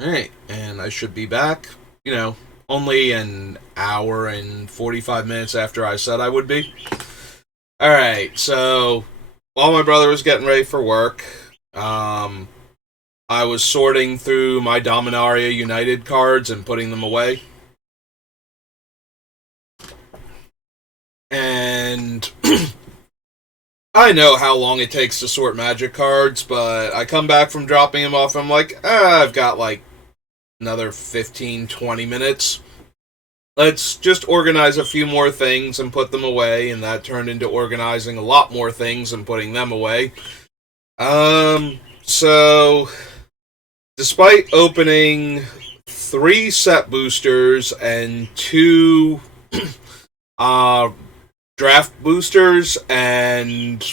Alright, and I should be back, you know, only an hour and 45 minutes after I said I would be. Alright, so while my brother was getting ready for work, um, I was sorting through my Dominaria United cards and putting them away. And I know how long it takes to sort Magic cards, but I come back from dropping them off, I'm like, I've got like another 15, 20 minutes. Let's just organize a few more things and put them away, and that turned into organizing a lot more things and putting them away. So despite opening three set boosters and two uh draft boosters and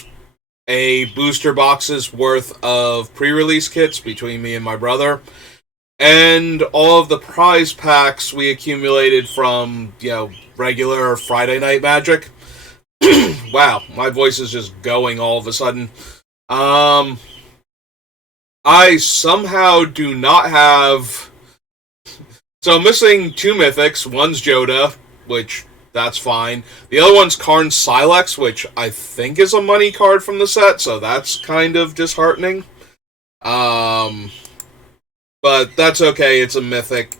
a booster box's worth of pre-release kits between me and my brother, and all of the prize packs we accumulated from, regular Friday Night Magic. Wow, my voice is just going all of a sudden. Um, I somehow do not have. So I'm missing two mythics. One's Joda, which that's fine. The other one's Karn Silex, which I think is a money card from the set, so that's kind of disheartening. Um, but that's okay. It's a mythic.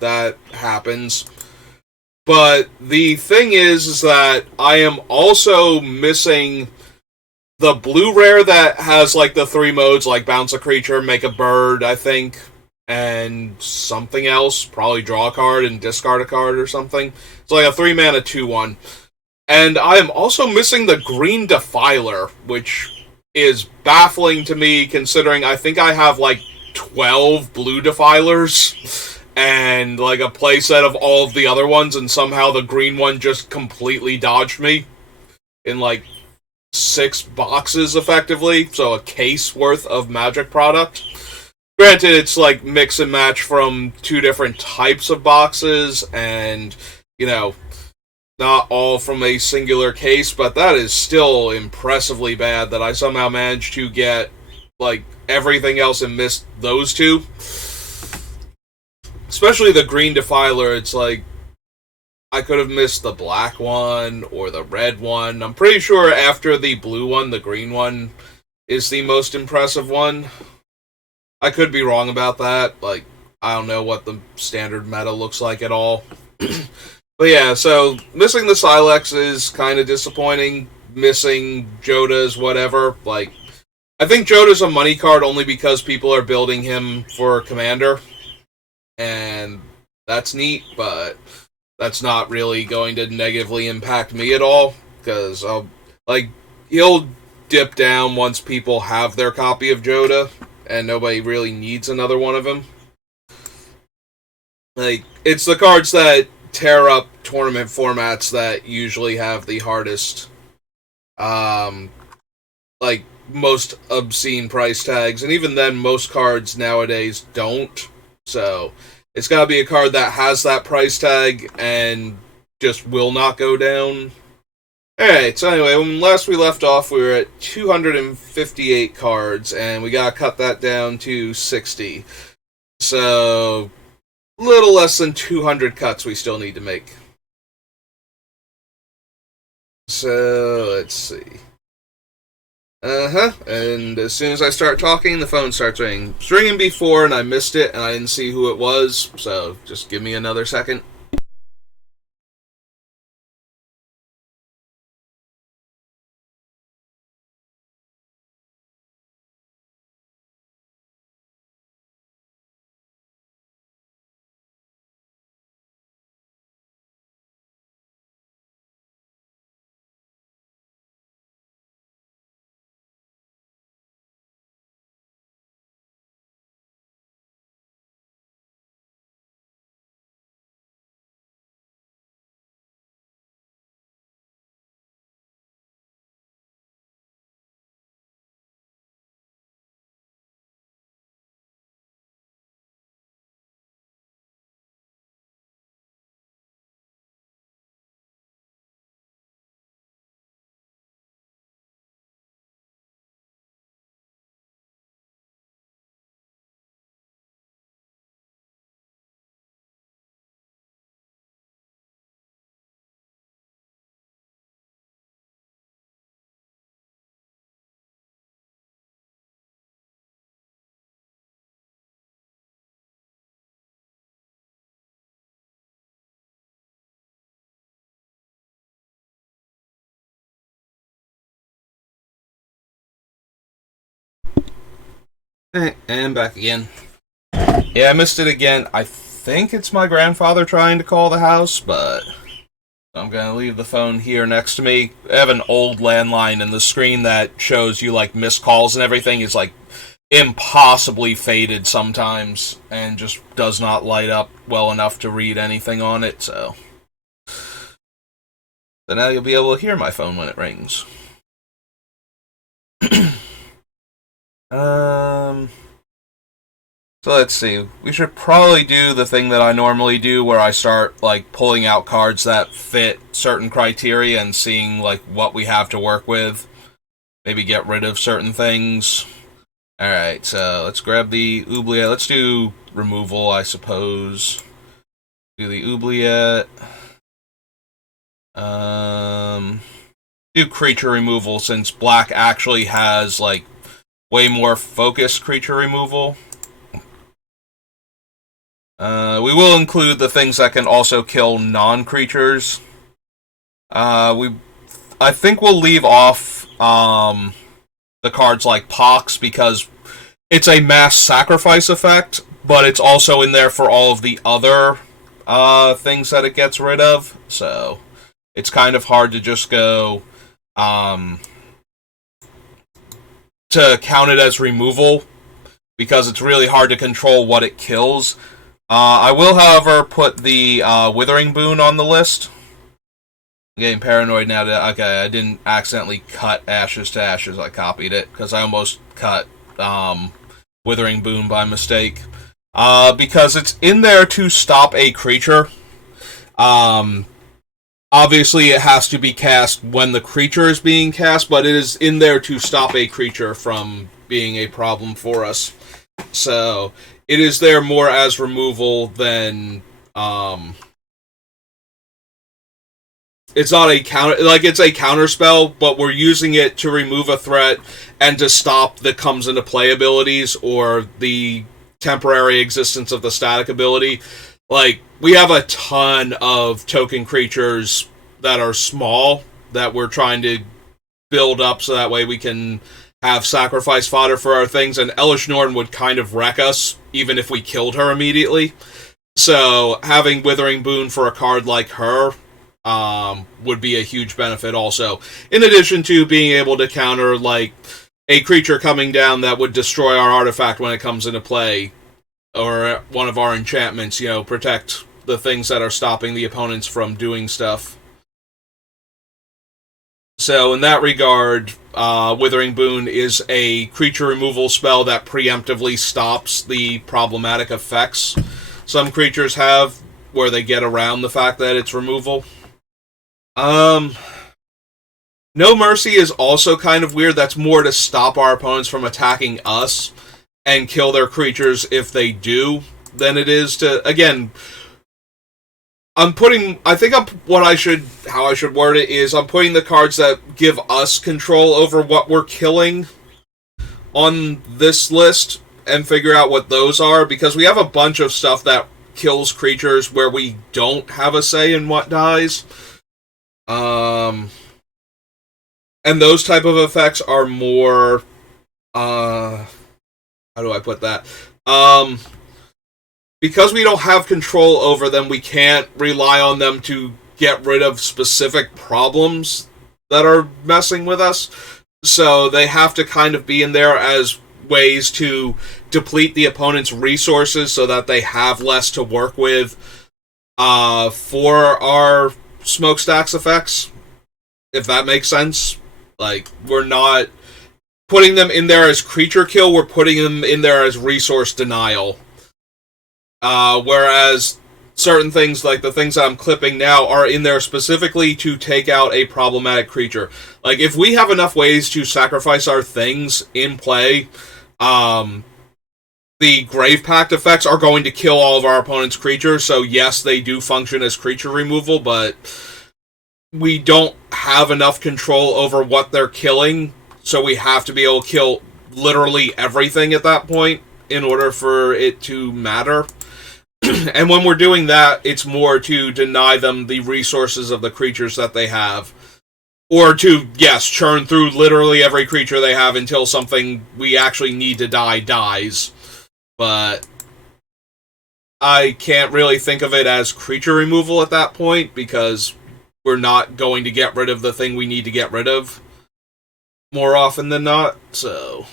That happens. But the thing is that I am also missing the blue rare that has like the three modes, like bounce a creature, make a bird, I think, and something else, probably draw a card and discard a card or something. It's like a 3-mana 2/1. And I am also missing the green Defiler, which is baffling to me considering I think I have like 12 blue Defilers and like a playset of all of the other ones, and somehow the green one just completely dodged me in like 6 boxes effectively, so a case worth of Magic product. Granted, it's like mix and match from two different types of boxes, and you know, not all from a singular case, but that is still impressively bad that I somehow managed to get like everything else and missed those two. Especially the green Defiler, it's like I could have missed the black one or the red one. I'm pretty sure after the blue one, the green one is the most impressive one. I could be wrong about that. Like, I don't know what the standard meta looks like at all. But yeah, so missing the Silex is kind of disappointing. Missing Joda's whatever. Like, I think Joda's a money card only because people are building him for Commander. And that's neat, but that's not really going to negatively impact me at all. Because, like, he'll dip down once people have their copy of Joda, and nobody really needs another one of him. Like, it's the cards that tear up tournament formats that usually have the hardest, um, like, most obscene price tags, and even then, most cards nowadays don't. So, it's gotta be a card that has that price tag and just will not go down. Alright, so anyway, when last we left off, we were at 258 cards, and we gotta cut that down to 60. So, little less than 200 cuts we still need to make. So, let's see. And as soon as I start talking, the phone starts ringing. It's ringing before, and I missed it, and I didn't see who it was, so just give me another second. And back again. Yeah, I missed it again. I think it's my grandfather trying to call the house, but I'm gonna leave the phone here next to me. I have an old landline, and the screen that shows you, like, missed calls and everything is, like, impossibly faded sometimes, and just does not light up well enough to read anything on it, so now you'll be able to hear my phone when it rings. So let's see. We should probably do the thing that I normally do, where I start, like, pulling out cards that fit certain criteria and seeing, like, what we have to work with. Maybe get rid of certain things. Alright, so let's grab the oubliette. Let's do removal, I suppose. Do the oubliette. Do creature removal, since black actually has, like, way more focused creature removal. We will include the things that can also kill non-creatures. I think we'll leave off the cards like Pox, because it's a mass sacrifice effect, but it's also in there for all of the other things that it gets rid of, so it's kind of hard to just go to count it as removal, because it's really hard to control what it kills. I will, however, put the Withering Boon on the list. I'm getting paranoid now that, okay, I didn't accidentally cut Ashes to Ashes. I copied it, because I almost cut Withering Boon by mistake. Because it's in there to stop a creature. Obviously, it has to be cast when the creature is being cast, but it is in there to stop a creature from being a problem for us. So it is there more as removal than it's not a counter, like, it's a counter spell, but we're using it to remove a threat and to stop the comes into play abilities or the temporary existence of the static ability. Like, we have a ton of token creatures that are small that we're trying to build up so that way we can have sacrifice fodder for our things, and Elish Norn would kind of wreck us, even if we killed her immediately. So, having Withering Boon for a card like her would be a huge benefit also. In addition to being able to counter, like, a creature coming down that would destroy our artifact when it comes into play, or one of our enchantments, you know, protect the things that are stopping the opponents from doing stuff. So, in that regard, Withering Boon is a creature removal spell that preemptively stops the problematic effects some creatures have, where they get around the fact that it's removal. No Mercy is also kind of weird. That's more to stop our opponents from attacking us and kill their creatures if they do, than it is to, again, how I should word it is, I'm putting the cards that give us control over what we're killing on this list and figure out what those are, because we have a bunch of stuff that kills creatures where we don't have a say in what dies. And those type of effects are more, how do I put that? Because we don't have control over them, we can't rely on them to get rid of specific problems that are messing with us. So they have to kind of be in there as ways to deplete the opponent's resources so that they have less to work with for our smokestacks effects, if that makes sense. Like, we're not putting them in there as creature kill, we're putting them in there as resource denial. Whereas certain things, like the things I'm clipping now, are in there specifically to take out a problematic creature. Like, if we have enough ways to sacrifice our things in play, the Grave Pact effects are going to kill all of our opponent's creatures, so yes, they do function as creature removal, but we don't have enough control over what they're killing, so we have to be able to kill literally everything at that point in order for it to matter. And when we're doing that, it's more to deny them the resources of the creatures that they have, Or to, yes, churn through literally every creature they have until something we actually need to die dies. But I can't really think of it as creature removal at that point, because we're not going to get rid of the thing we need to get rid of more often than not, so...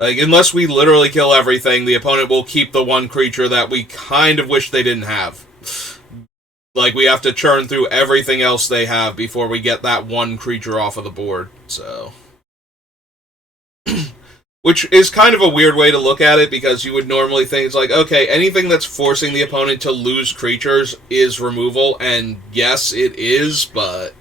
Like, unless we literally kill everything, the opponent will keep the one creature that we kind of wish they didn't have. Like, we have to churn through everything else they have before we get that one creature off of the board, so... Which is kind of a weird way to look at it, because you would normally think it's like, okay, anything that's forcing the opponent to lose creatures is removal, and yes, it is, but...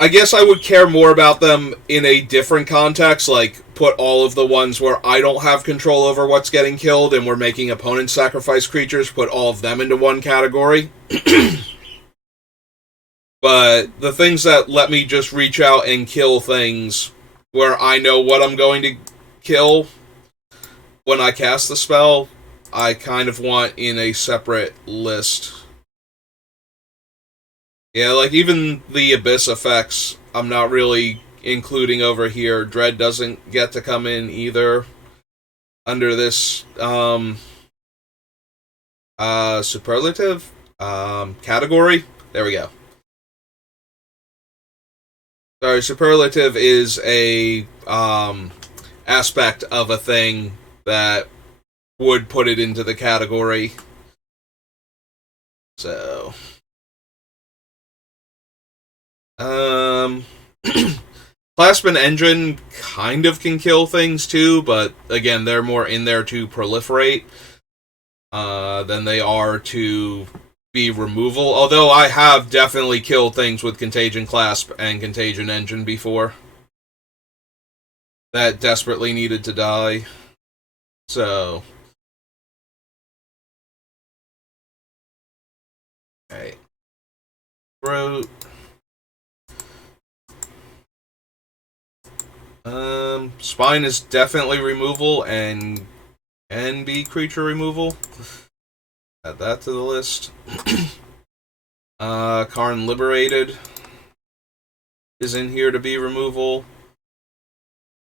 I guess I would care more about them in a different context, like put all of the ones where I don't have control over what's getting killed and we're making opponents sacrifice creatures, put all of them into one category. But the things that let me just reach out and kill things where I know what I'm going to kill when I cast the spell, I kind of want in a separate list. Yeah, like, even the Abyss effects, I'm not really including over here. Dread doesn't get to come in either under this, superlative, category. There we go. Sorry, superlative is a, aspect of a thing that would put it into the category. So... Clasp and Engine kind of can kill things too, but again, they're more in there to proliferate than they are to be removal. Although I have definitely killed things with Contagion Clasp and Contagion Engine before that desperately needed to die. So... Alright. Throat. Spine is definitely removal and can be creature removal. Add that to the list. Karn Liberated is in here to be removal.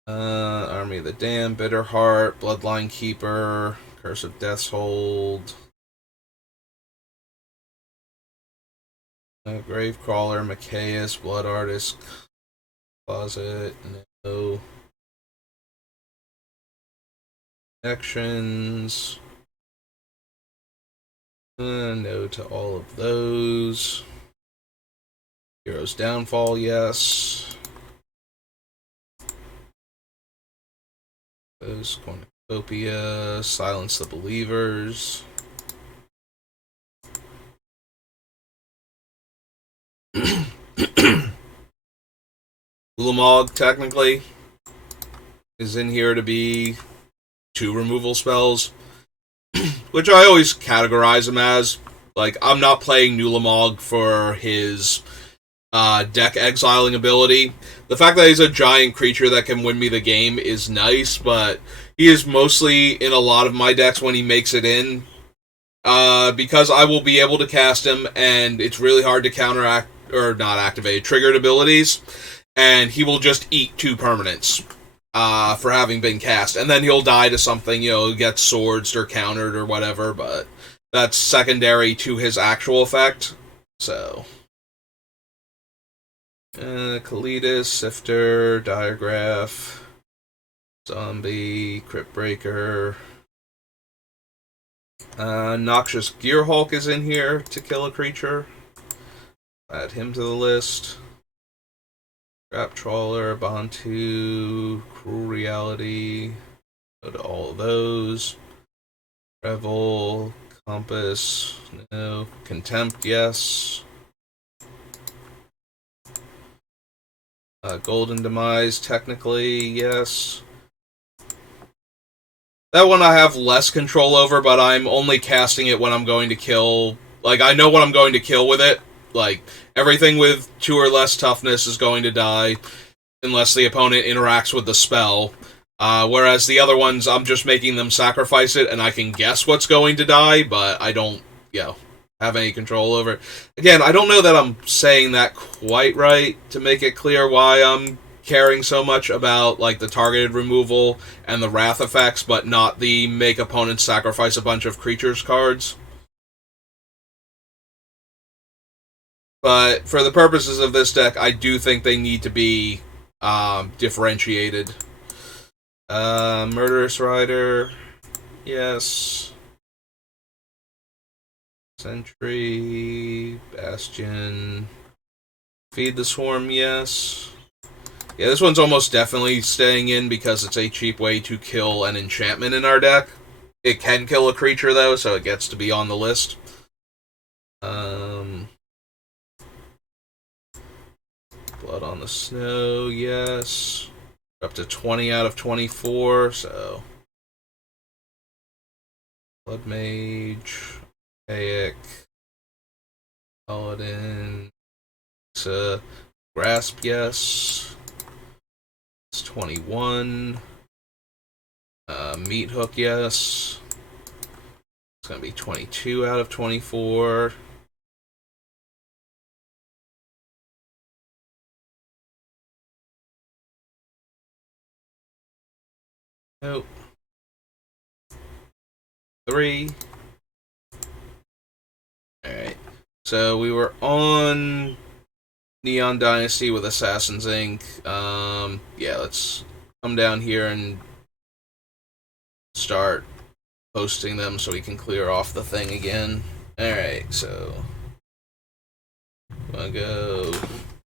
Army of the Damned, Bitter Heart, Bloodline Keeper, Curse of Death's Hold. Gravecrawler, Machias, Blood Artist, Closet, no. Actions. No to all of those. Hero's Downfall, yes. Those Cornucopia, Silence the Believers. Ulamog, technically, is in here to be 2 removal spells, which I always categorize him as. Like, I'm not playing Nulamog for his deck exiling ability. The fact that he's a giant creature that can win me the game is nice, but he is mostly in a lot of my decks when he makes it in, because I will be able to cast him, and it's really hard to counteract, or not activate, triggered abilities, and he will just eat 2 permanents for having been cast, and then he'll die to something, get swords or countered or whatever, but that's secondary to his actual effect, so... Kalidas, Sifter, Diagraph, Zombie, Crypt Breaker... Noxious Gearhulk is in here to kill a creature. Add him to the list. Trap Trawler, Bantu, Cruel Reality. Go to all of those. Revel, Compass, no. Contempt, yes. Golden Demise, technically, yes. That one I have less control over, but I'm only casting it when I'm going to kill... Like, I know what I'm going to kill with it. Like, everything with 2 or less toughness is going to die, unless the opponent interacts with the spell. Whereas the other ones, I'm just making them sacrifice it, and I can guess what's going to die, but I don't, have any control over it. Again, I don't know that I'm saying that quite right to make it clear why I'm caring so much about like the targeted removal and the wrath effects, but not the make opponents sacrifice a bunch of creatures cards. But for the purposes of this deck, I do think they need to be differentiated. Murderous Rider, yes. Sentry, Bastion, Feed the Swarm, yes. Yeah, this one's almost definitely staying in because it's a cheap way to kill an enchantment in our deck. It can kill a creature, though, so it gets to be on the list. Blood on the Snow, yes. Up to 20 out of 24, so... Blood Mage, Aik, Paladin, Grasp, yes. It's 21. Meat Hook, yes. It's going to be 22 out of 24. Nope. 3. Alright. So we were on Neon Dynasty with Assassin's Ink. Yeah, let's come down here and start posting them so we can clear off the thing again. Alright, so I'm gonna go.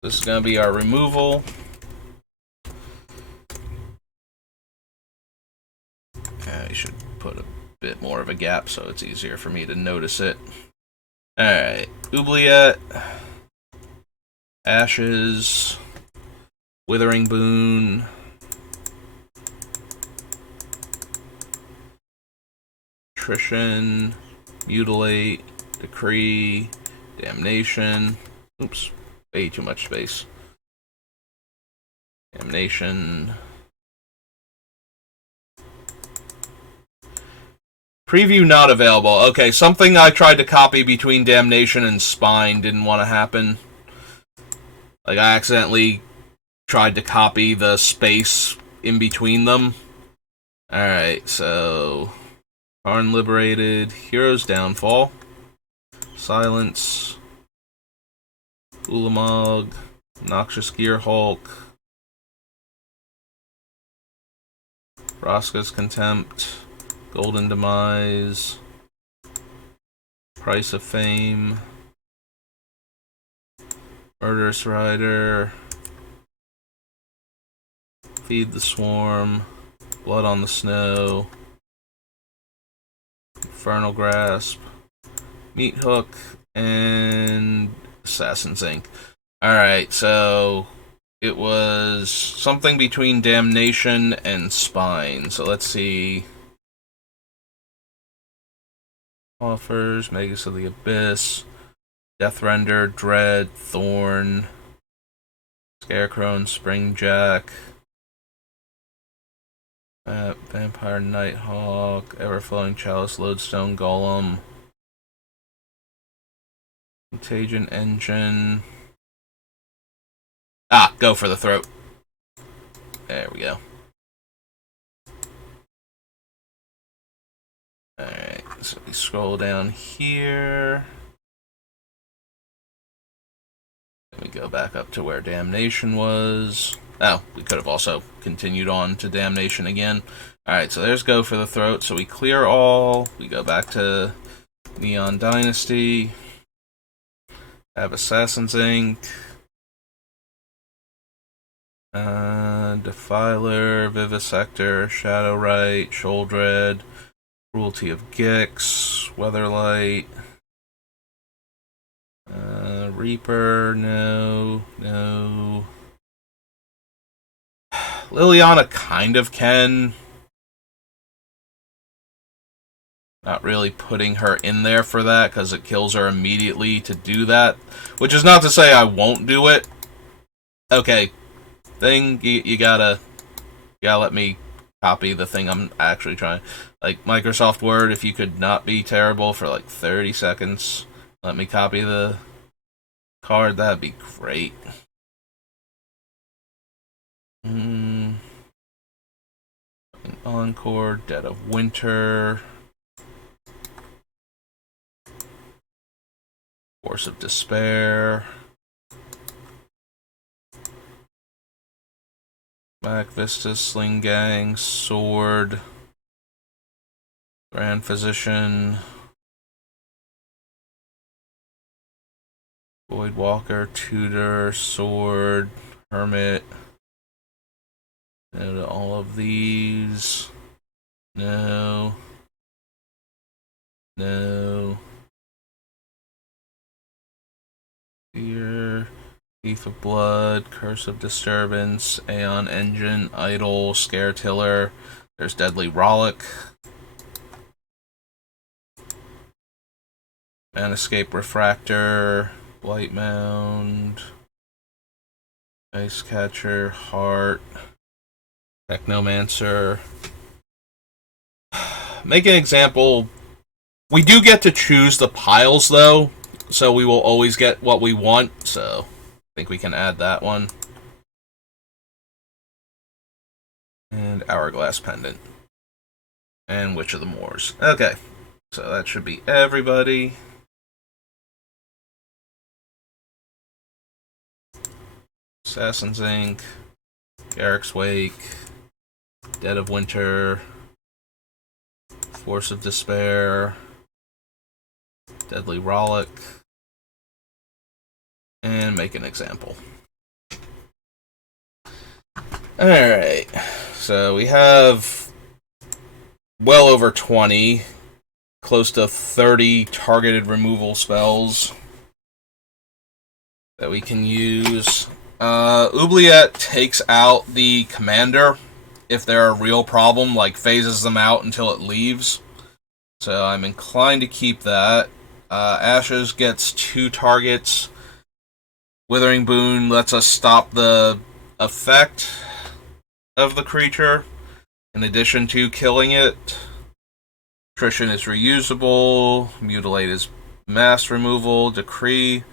This is gonna be our removal. I should put a bit more of a gap so it's easier for me to notice it. Alright, Oubliette, Ashes, Withering Boon, Attrition, Mutilate, Decree, Damnation. Oops, way too much space. Damnation. Preview not available. Okay, something I tried to copy between Damnation and Spine didn't want to happen. Like, I accidentally tried to copy the space in between them. Alright, so... Karn Liberated, Hero's Downfall, Silence, Ulamog, Noxious Gearhulk, Vraska's Contempt, Golden Demise, Price of Fame, Murderous Rider, Feed the Swarm, Blood on the Snow, Infernal Grasp, Meat Hook, and Assassin's Ink. Alright, so it was something between Damnation and Spine. So let's see. Offers, Magus of the Abyss, Deathrender, Dread, Thorn, Scarecrow, and Springjack, Vampire Nighthawk, Everflowing Chalice, Lodestone Golem, Contagion Engine. Go for the throat. There we go. Alright, so we scroll down here. Then we go back up to where Damnation was. Oh, we could have also continued on to Damnation again. Alright, so there's Go for the Throat. So we clear all. We go back to Neon Dynasty. Have Assassin's Ink. Defiler, Vivisector, Shadowrite, Sholdred, Cruelty of Gix, Weatherlight, Reaper, no. Liliana kind of can. Not really putting her in there for that, because it kills her immediately to do that. Which is not to say I won't do it. Okay, thing, you gotta let me copy the thing I'm actually trying. Like, Microsoft Word, if you could not be terrible for like 30 seconds. Let me copy the card. That'd be great. Encore, Dead of Winter, Force of Despair, Black Vista, Sling Gang, Sword, Grand Physician, Void Walker, Tutor, Sword, Hermit. No to all of these. No. No. Fear. Thief of Blood, Curse of Disturbance, Aeon Engine, Idol, Scare Tiller. There's Deadly Rollick. Man Escape Refractor, Blight Mound, Ice Catcher, Heart, Technomancer. Make an example. We do get to choose the piles, though, so we will always get what we want, so I think we can add that one. And Hourglass Pendant. And Witch of the Moors. Okay, so that should be everybody. Assassin's Inc., Garrick's Wake, Dead of Winter, Force of Despair, Deadly Rollick, and make an example. Alright, so we have well over 20, close to 30 targeted removal spells that we can use. Oubliette takes out the commander if they're a real problem, like phases them out until it leaves. So I'm inclined to keep that. Ashes gets 2 targets. Withering Boon lets us stop the effect of the creature, in addition to killing it. Attrition is reusable. Mutilate is mass removal. Decree.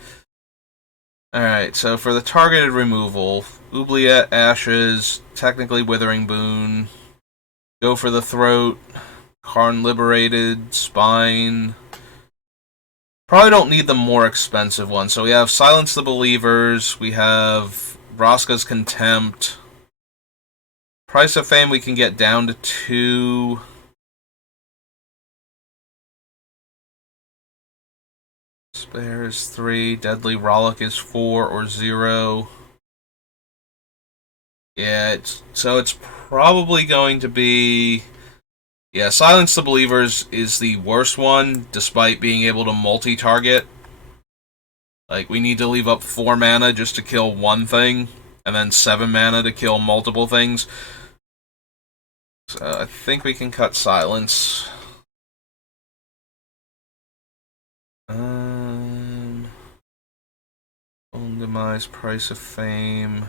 Alright, so for the targeted removal, Oubliette, Ashes, technically Withering Boon, Go for the Throat, Karn Liberated, Spine. Probably don't need the more expensive one. So we have Silence the Believers, we have Vraska's Contempt. Price of Fame we can get down to 2. Spare is 3. Deadly Rollick is 4 or 0. Yeah, it's probably going to be... Yeah, Silence the Believers is the worst one, despite being able to multi-target. Like, we need to leave up 4 mana just to kill one thing, and then 7 mana to kill multiple things. So I think we can cut Silence. Own Demise, Price of Fame.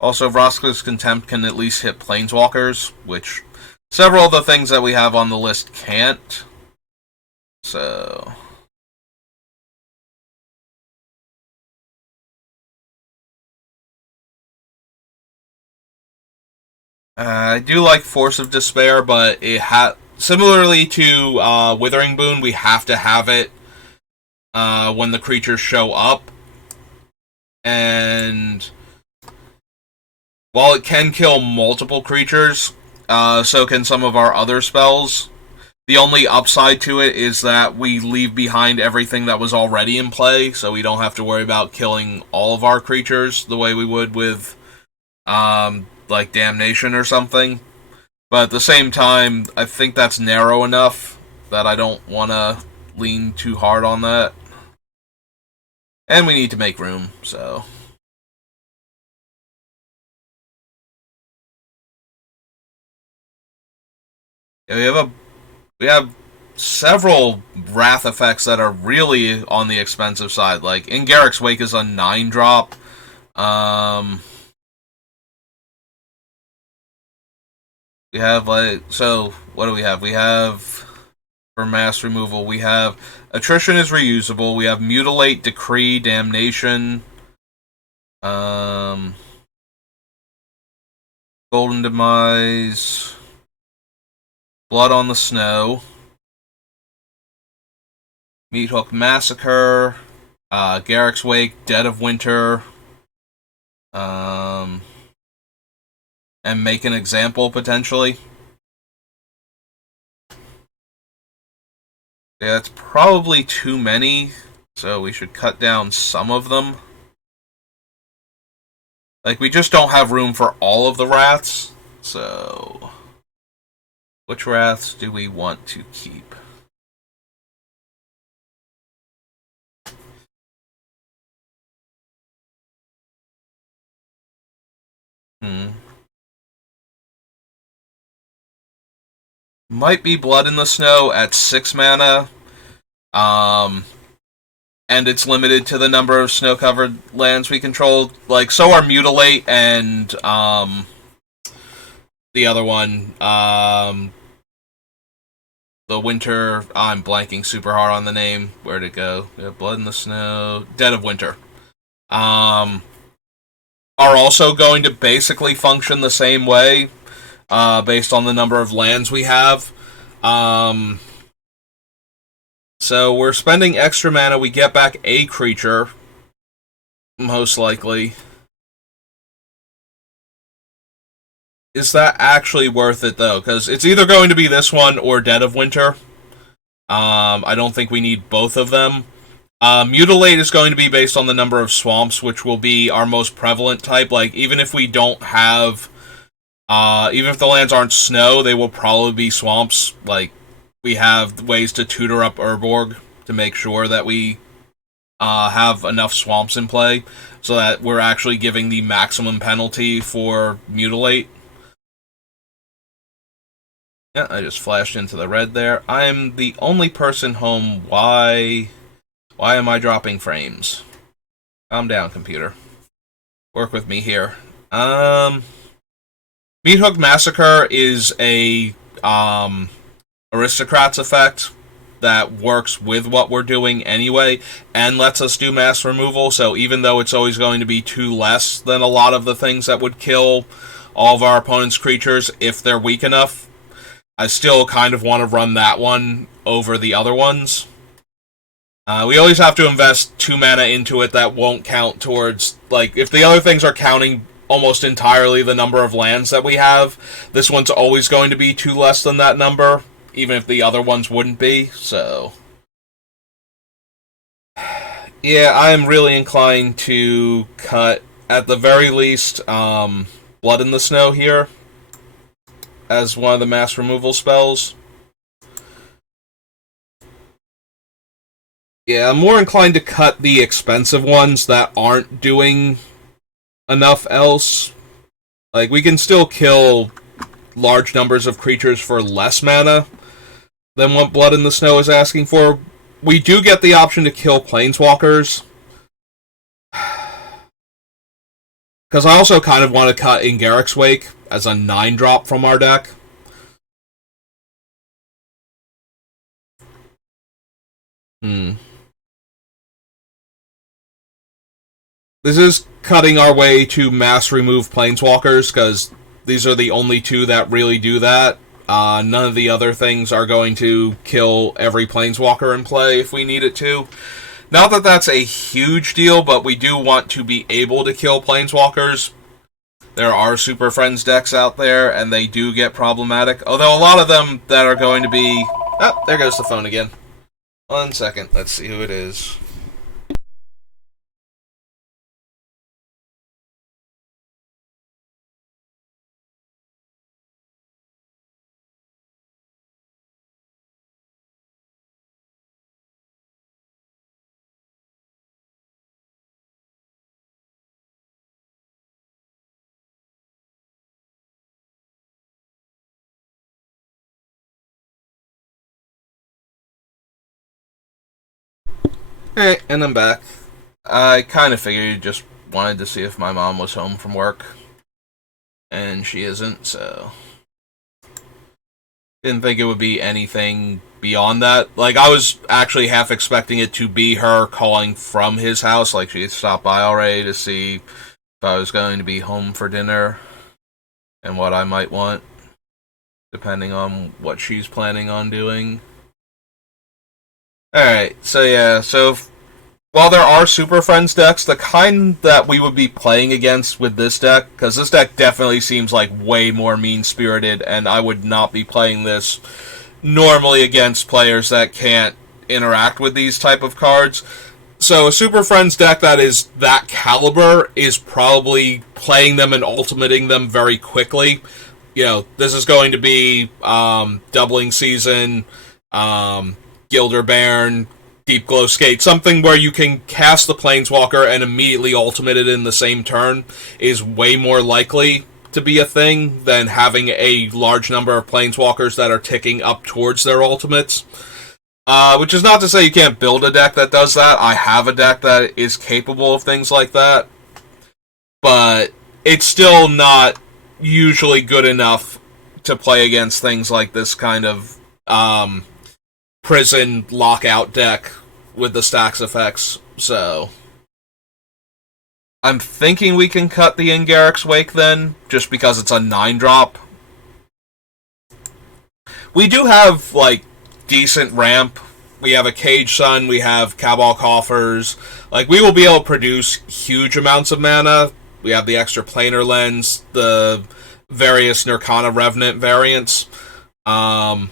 Also, Vraska's Contempt can at least hit Planeswalkers, which several of the things that we have on the list can't. So... I do like Force of Despair, but it similarly to Withering Boon, we have to have it when the creatures show up. And while it can kill multiple creatures, so can some of our other spells. The only upside to it is that we leave behind everything that was already in play, so we don't have to worry about killing all of our creatures the way we would with like Damnation or something. But at the same time, I think that's narrow enough that I don't want to lean too hard on that. And we need to make room, so... Yeah, we have several Wrath effects that are really on the expensive side. Like, In Garrick's Wake is a 9-drop. We have like so. What do we have? We have for mass removal. We have attrition is reusable. We have mutilate, decree, damnation. Um, golden demise, blood on the snow, meat hook massacre, Garrick's wake, dead of winter. Um, and make an example potentially. Yeah, that's probably too many, so we should cut down some of them. Like, we just don't have room for all of the rats, so which rats do we want to keep? Hmm. Might be Blood in the Snow at 6 mana. Um, and it's limited to the number of snow-covered lands we control. Like, so are Mutilate and the other one, the Winter. I'm blanking super hard on the name. Where'd it go? We have Blood in the Snow, Dead of Winter. Are also going to basically function the same way, based on the number of lands we have. So we're spending extra mana. We get back a creature, most likely. Is that actually worth it, though? Because it's either going to be this one or Dead of Winter. I don't think we need both of them. Mutilate is going to be based on the number of swamps, which will be our most prevalent type. Like, even if we don't have... even if the lands aren't snow, they will probably be swamps. Like, we have ways to tutor up Urborg to make sure that we have enough swamps in play so that we're actually giving the maximum penalty for Mutilate. Yeah, I just flashed into the red there. I'm the only person home. Why am I dropping frames? Calm down, computer. Work with me here. Meat Hook Massacre is a aristocrats effect that works with what we're doing anyway and lets us do mass removal. So even though it's always going to be 2 less than a lot of the things that would kill all of our opponent's creatures if they're weak enough, I still kind of want to run that one over the other ones. We always have to invest 2 mana into it. That won't count towards, like, if the other things are counting almost entirely the number of lands that we have, this one's always going to be 2 less than that number, even if the other ones wouldn't be, so... Yeah, I'm really inclined to cut, at the very least, Blood in the Snow here, as one of the mass removal spells. Yeah, I'm more inclined to cut the expensive ones that aren't doing enough else. Like, we can still kill large numbers of creatures for less mana than what Blood in the Snow is asking for. We do get the option to kill planeswalkers. Because I also kind of want to cut in Garrick's Wake as a 9-drop from our deck. This is cutting our way to mass remove planeswalkers, because these are the only 2 that really do that. None of the other things are going to kill every planeswalker in play if we need it to. Not that that's a huge deal, but we do want to be able to kill planeswalkers. There are Super Friends decks out there, and they do get problematic. Although a lot of them that are going to be... Oh, there goes the phone again. 1 second, let's see who it is. Hey, and I'm back. I kind of figured you just wanted to see if my mom was home from work. And she isn't, so... Didn't think it would be anything beyond that. Like, I was actually half expecting it to be her calling from his house. Like, she stopped by already to see if I was going to be home for dinner and what I might want, depending on what she's planning on doing. Alright, so yeah, so while there are Super Friends decks, the kind that we would be playing against with this deck, because this deck definitely seems like way more mean-spirited, and I would not be playing this normally against players that can't interact with these type of cards. So a Super Friends deck that is that caliber is probably playing them and ultimating them very quickly. You know, this is going to be Doubling Season, Gilder Bairn, Deep Glow Skate, something where you can cast the Planeswalker and immediately ultimate it in the same turn is way more likely to be a thing than having a large number of Planeswalkers that are ticking up towards their ultimates. Which is not to say you can't build a deck that does that. I have a deck that is capable of things like that. But it's still not usually good enough to play against things like this kind of prison lockout deck with the stacks effects. So I'm thinking we can cut the Ingarrick's Wake then, just because it's a 9-drop. We do have, like, decent ramp. We have a Cage Sun, we have Cabal Coffers. Like, we will be able to produce huge amounts of mana. We have the extra Planar Lens, the various Nirkana Revenant variants. But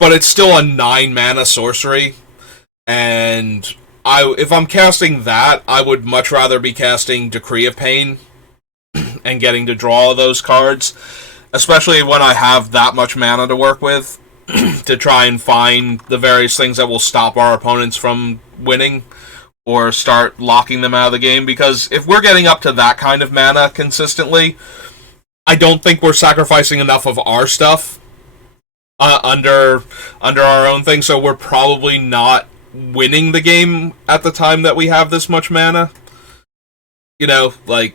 it's still a 9-mana sorcery. And if I'm casting that, I would much rather be casting Decree of Pain and getting to draw those cards. Especially when I have that much mana to work with. To try and find the various things that will stop our opponents from winning or start locking them out of the game. Because if we're getting up to that kind of mana consistently, I don't think we're sacrificing enough of our stuff under our own thing. So we're probably not winning the game at the time that we have this much mana. You know, like,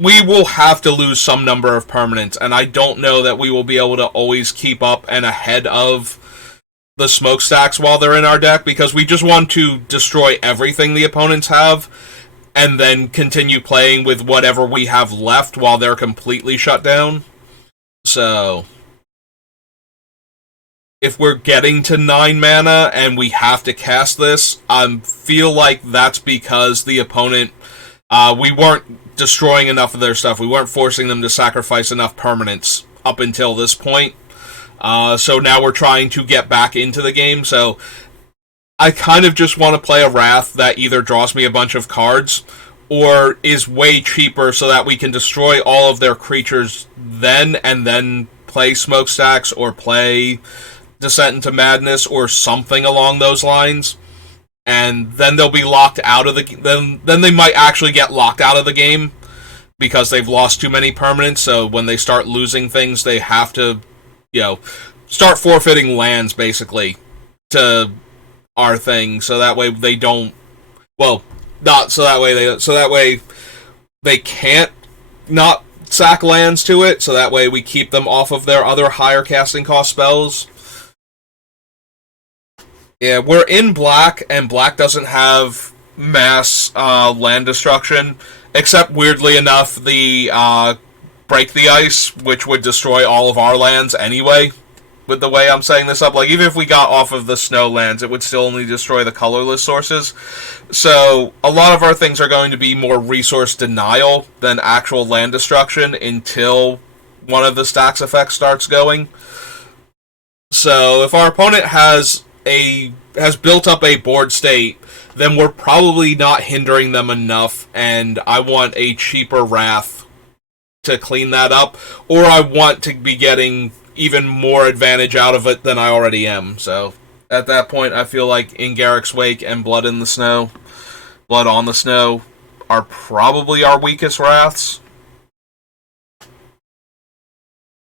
we will have to lose some number of permanents, and I don't know that we will be able to always keep up and ahead of the smokestacks while they're in our deck, because we just want to destroy everything the opponents have, and then continue playing with whatever we have left while they're completely shut down. So if we're getting to 9 mana and we have to cast this, I feel like that's because the opponent, we weren't destroying enough of their stuff. We weren't forcing them to sacrifice enough permanents up until this point. So now we're trying to get back into the game. So I kind of just want to play a Wrath that either draws me a bunch of cards or is way cheaper so that we can destroy all of their creatures then and then play Smokestacks or play Descent into Madness or something along those lines. And then they'll be locked out of the... Then they might actually get locked out of the game because they've lost too many permanents. So when they start losing things, they have to, you know, start forfeiting lands, basically, to our thing. So that way they don't... Well, not so that way they... So that way they can't not sack lands to it. So that way we keep them off of their other higher casting cost spells. Yeah, we're in black, and black doesn't have mass land destruction, except, weirdly enough, the Break the Ice, which would destroy all of our lands anyway, with the way I'm setting this up. Like, even if we got off of the snow lands, it would still only destroy the colorless sources. So, a lot of our things are going to be more resource denial than actual land destruction until one of the stacks effects starts going. So, if our opponent has built up a board state, then we're probably not hindering them enough, and I want a cheaper Wrath to clean that up, or I want to be getting even more advantage out of it than I already am. So at that point, I feel like Ingarrick's Wake and Blood on the Snow are probably our weakest Wraths.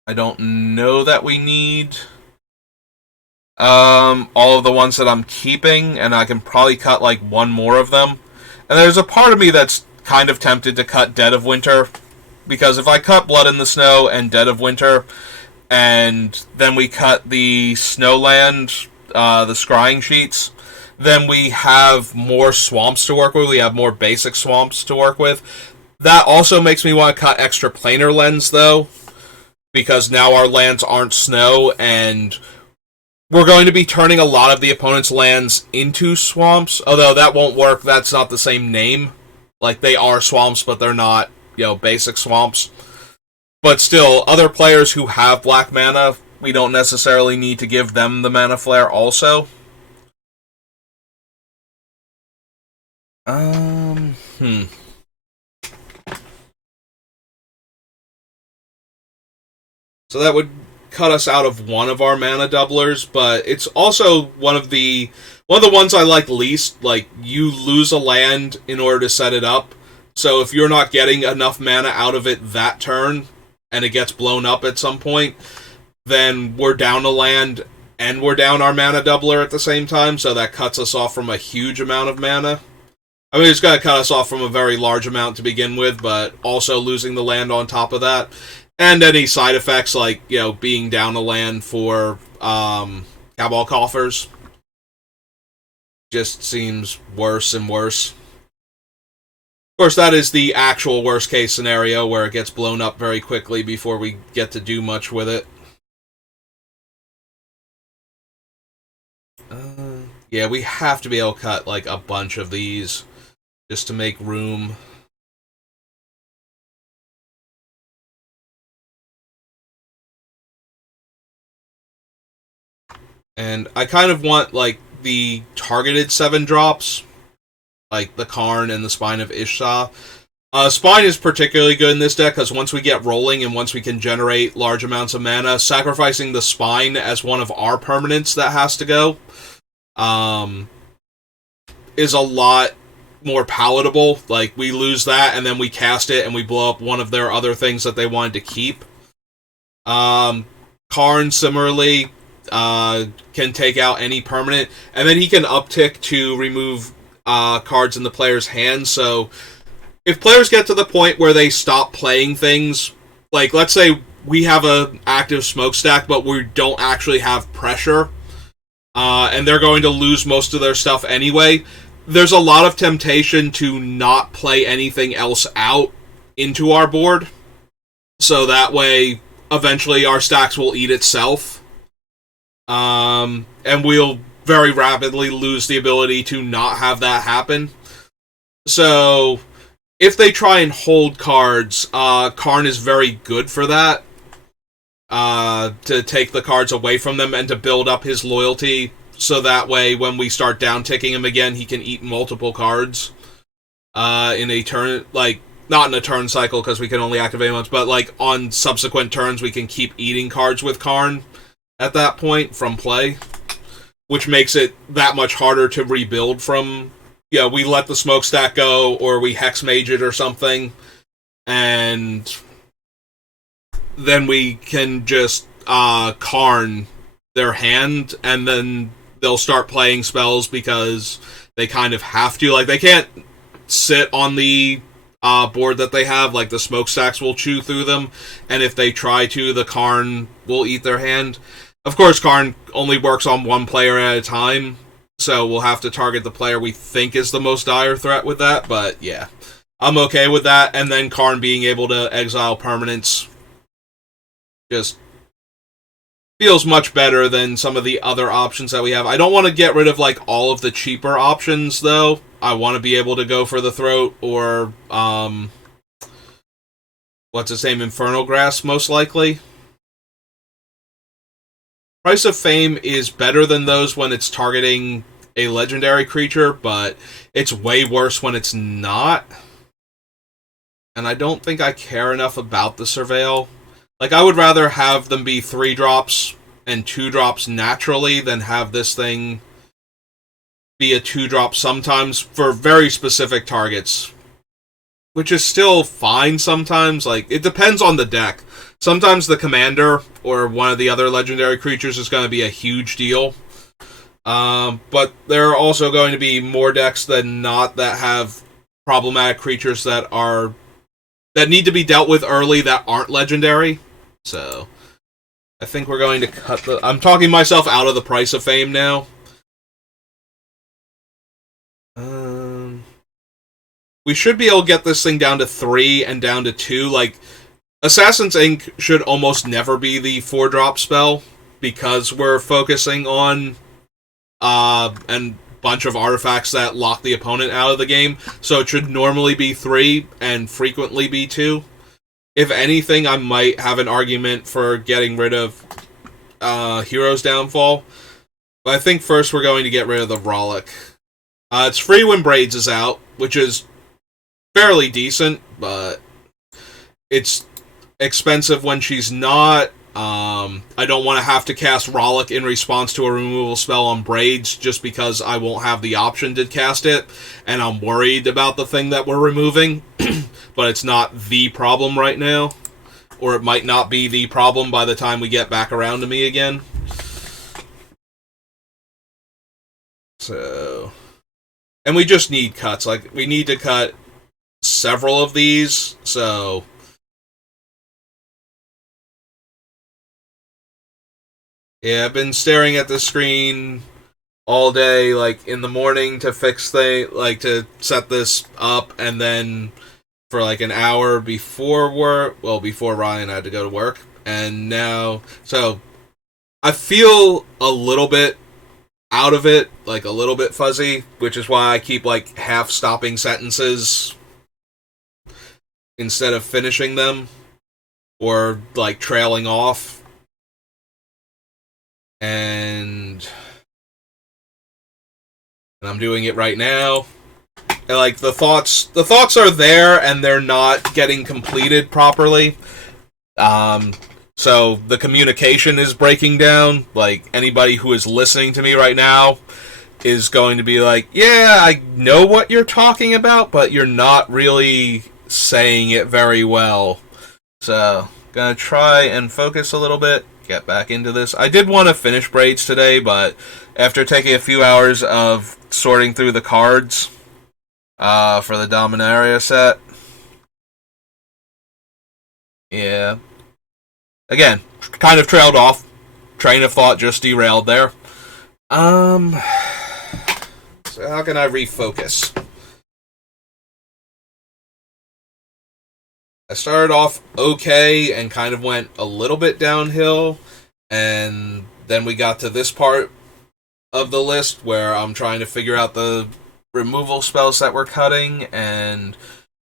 I don't know that we need all of the ones that I'm keeping, and I can probably cut like one more of them. And there's a part of me that's kind of tempted to cut Dead of Winter, because if I cut Blood in the Snow and Dead of Winter, and then we cut the Snowland, the scrying sheets. Then we have more swamps to work with. We have more basic swamps to work with. That also makes me want to cut extra planar lens, though, because now our lands aren't snow, and we're going to be turning a lot of the opponent's lands into swamps, although that won't work. That's not the same name. Like, they are swamps, but they're not, basic swamps. But still, other players who have black mana, we don't necessarily need to give them the mana flare also. Um, hmm. So that would cut us out of one of our mana doublers, but it's also one of the ones I like least. Like, you lose a land in order to set it up. So if you're not getting enough mana out of it that turn, and it gets blown up at some point, then we're down a land and we're down our mana doubler at the same time, so that cuts us off from a huge amount of mana. I mean, it's going to cut us off from a very large amount to begin with, but also losing the land on top of that. And any side effects, like, being down a land for Cabal Coffers, just seems worse and worse. Of course, that is the actual worst case scenario, where it gets blown up very quickly before we get to do much with it. Yeah, we have to be able to cut, like, a bunch of these just to make room. And I kind of want, like, the targeted 7 drops, like the Karn and the Spine of Ishsa. Spine is particularly good in this deck, because once we get rolling and once we can generate large amounts of mana, sacrificing the Spine as one of our permanents that has to go is a lot more palatable. Like, we lose that, and then we cast it, and we blow up one of their other things that they wanted to keep. Karn, similarly, can take out any permanent, and then he can uptick to remove cards in the player's hand. So if players get to the point where they stop playing things, like, let's say we have an active smokestack, but we don't actually have pressure, and they're going to lose most of their stuff anyway, there's a lot of temptation to not play anything else out into our board, so that way eventually our stacks will eat itself. And we'll very rapidly lose the ability to not have that happen. So if they try and hold cards, Karn is very good for that. To take the cards away from them and to build up his loyalty, so that way when we start down-ticking him again, he can eat multiple cards in a turn, like, not in a turn cycle because we can only activate once, but like on subsequent turns we can keep eating cards with Karn at that point from play, which makes it that much harder to rebuild from. We let the smokestack go, or we hex mage it or something, and then we can just Karn their hand, and then they'll start playing spells because they kind of have to. Like, they can't sit on the board that they have. Like, the smokestacks will chew through them, and if they try to, the Karn will eat their hand. Of course, Karn only works on one player at a time, so we'll have to target the player we think is the most dire threat with that, but yeah. I'm okay with that, and then Karn being able to exile permanents just feels much better than some of the other options that we have. I don't want to get rid of, like, all of the cheaper options, though. I want to be able to go for the Throat, or, what's his name, Infernal Grass, most likely. Price of Fame is better than those when it's targeting a legendary creature, but it's way worse when it's not. And I don't think I care enough about the Surveil. Like, I would rather have them be 3 drops and 2 drops naturally than have this thing be a 2 drop sometimes for very specific targets. Which is still fine sometimes. Like, it depends on the deck. Sometimes the commander or one of the other legendary creatures is going to be a huge deal. But there are also going to be more decks than not that have problematic creatures that need to be dealt with early that aren't legendary. So I think we're going to cut the... I'm talking myself out of the price of fame now. We should be able to get this thing down to 3 and down to 2. Like, Assassin's Ink should almost never be the 4-drop spell, because we're focusing on a bunch of artifacts that lock the opponent out of the game. So it should normally be 3 and frequently be 2. If anything, I might have an argument for getting rid of Hero's Downfall. But I think first we're going to get rid of the Rollick. It's free when Braids is out, which is fairly decent, but it's expensive when she's not. I don't want to have to cast Rollick in response to a removal spell on Braids just because I won't have the option to cast it, and I'm worried about the thing that we're removing, but it's not the problem right now, or it might not be the problem by the time we get back around to me again. So... And we just need cuts. Like, we need to cut several of these, so... Yeah, I've been staring at the screen all day, like, in the morning to fix things, like, to set this up, and then for, like, an hour before work, well, before Ryan had to go to work, and now, so, I feel a little bit out of it, like a little bit fuzzy, which is why I keep like half stopping sentences instead of finishing them, or like trailing off. And I'm doing it right now. And like the thoughts are there and they're not getting completed properly. So the communication is breaking down. Like, anybody who is listening to me right now is going to be like, yeah, I know what you're talking about, but you're not really saying it very well. So, gonna try and focus a little bit, get back into this. I did want to finish Braids today, but after taking a few hours of sorting through the cards for the Dominaria set, yeah. Again, kind of trailed off. Train of thought just derailed there. So how can I refocus? I started off okay and kind of went a little bit downhill, and then we got to this part of the list where I'm trying to figure out the removal spells that we're cutting, and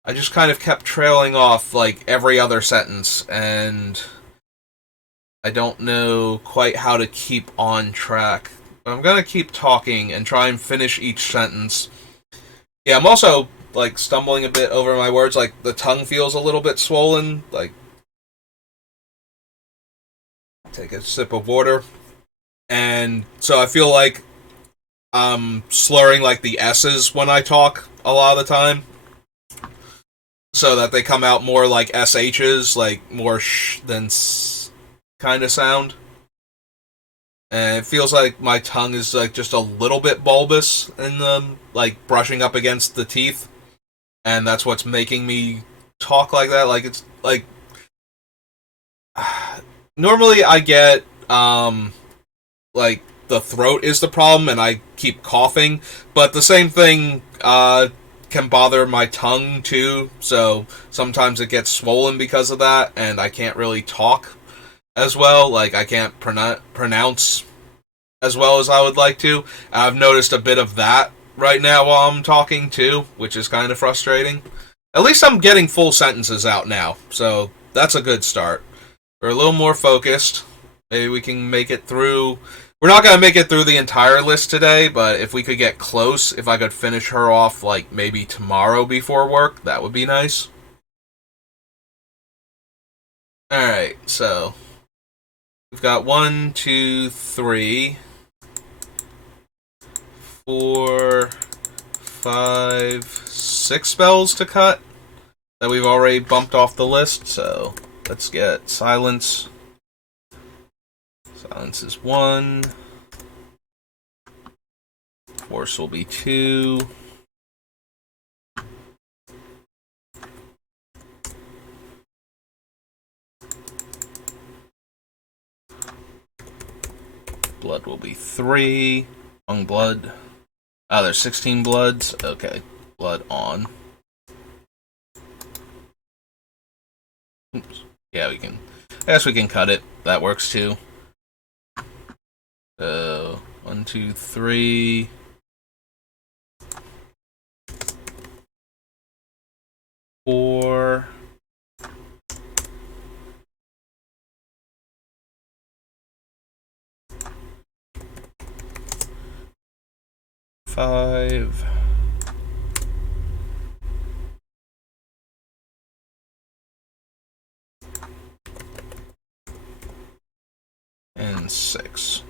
I just kind of kept trailing off like every other sentence, and I don't know quite how to keep on track. But I'm gonna keep talking and try and finish each sentence. Yeah, I'm also, like, stumbling a bit over my words. Like, the tongue feels a little bit swollen. Like, take a sip of water. And so I feel like I'm slurring, like, the S's when I talk a lot of the time. So that they come out more like SHs, like, more sh than s kind of sound. And it feels like my tongue is like just a little bit bulbous in the like brushing up against the teeth, and that's what's making me talk like that. Like, it's like normally I get like the throat is the problem and I keep coughing, but the same thing can bother my tongue too, so sometimes it gets swollen because of that and I can't really talk as well. Like, I can't pronounce as well as I would like to. I've noticed a bit of that right now while I'm talking too, which is kind of frustrating. At least I'm getting full sentences out now, so that's a good start. We're a little more focused. Maybe we can make it through. We're not going to make it through the entire list today, but if we could get close, if I could finish her off like maybe tomorrow before work, that would be nice. Alright, so we've got 1, 2, 3, 4, 5, 6 spells to cut that we've already bumped off the list, so let's get Silence. Silence is 1. Force will be 2. Blood will be 3. Young blood. Oh, there's 16 bloods. Okay. Blood on. Oops. Yeah, we can. I guess we can cut it. That works too. So, 1, 2, 3. 4. 5. And 6.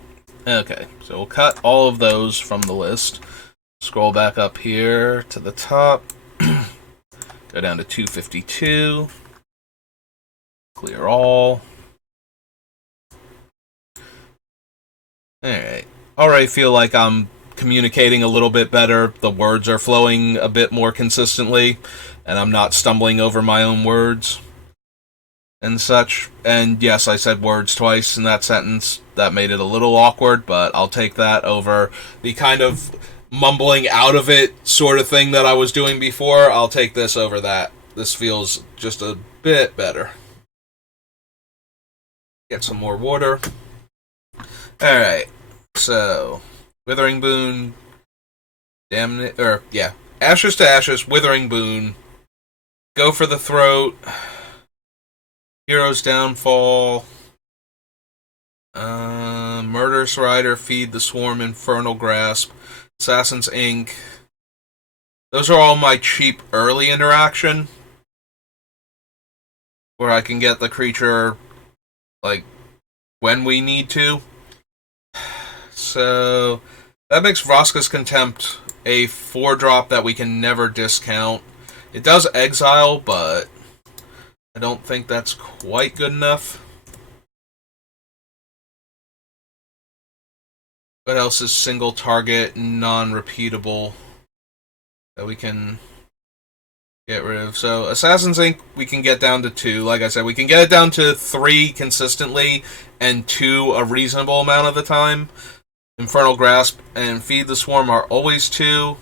Okay, so we'll cut all of those from the list. Scroll back up here to the top. Go down to 252. Clear all. Alright. Already feel like I'm communicating a little bit better. The words are flowing a bit more consistently, and I'm not stumbling over my own words and such. And yes, I said words twice in that sentence. That made it a little awkward, but I'll take that over the kind of mumbling out of it sort of thing that I was doing before. I'll take this over that. This feels just a bit better. Get some more water. Alright, so Withering Boon, Ashes to Ashes, Withering Boon, go for the throat, Hero's Downfall, Murderous Rider, Feed the Swarm, Infernal Grasp, Assassin's Ink. Those are all my cheap early interaction, where I can get the creature, like, when we need to. So, that makes Vraska's Contempt a 4-drop that we can never discount. It does exile, but I don't think that's quite good enough. What else is single target, non-repeatable that we can get rid of? So, Assassin's Ink, we can get down to 2. Like I said, we can get it down to 3 consistently, and 2 a reasonable amount of the time. Infernal Grasp and Feed the Swarm are always 2.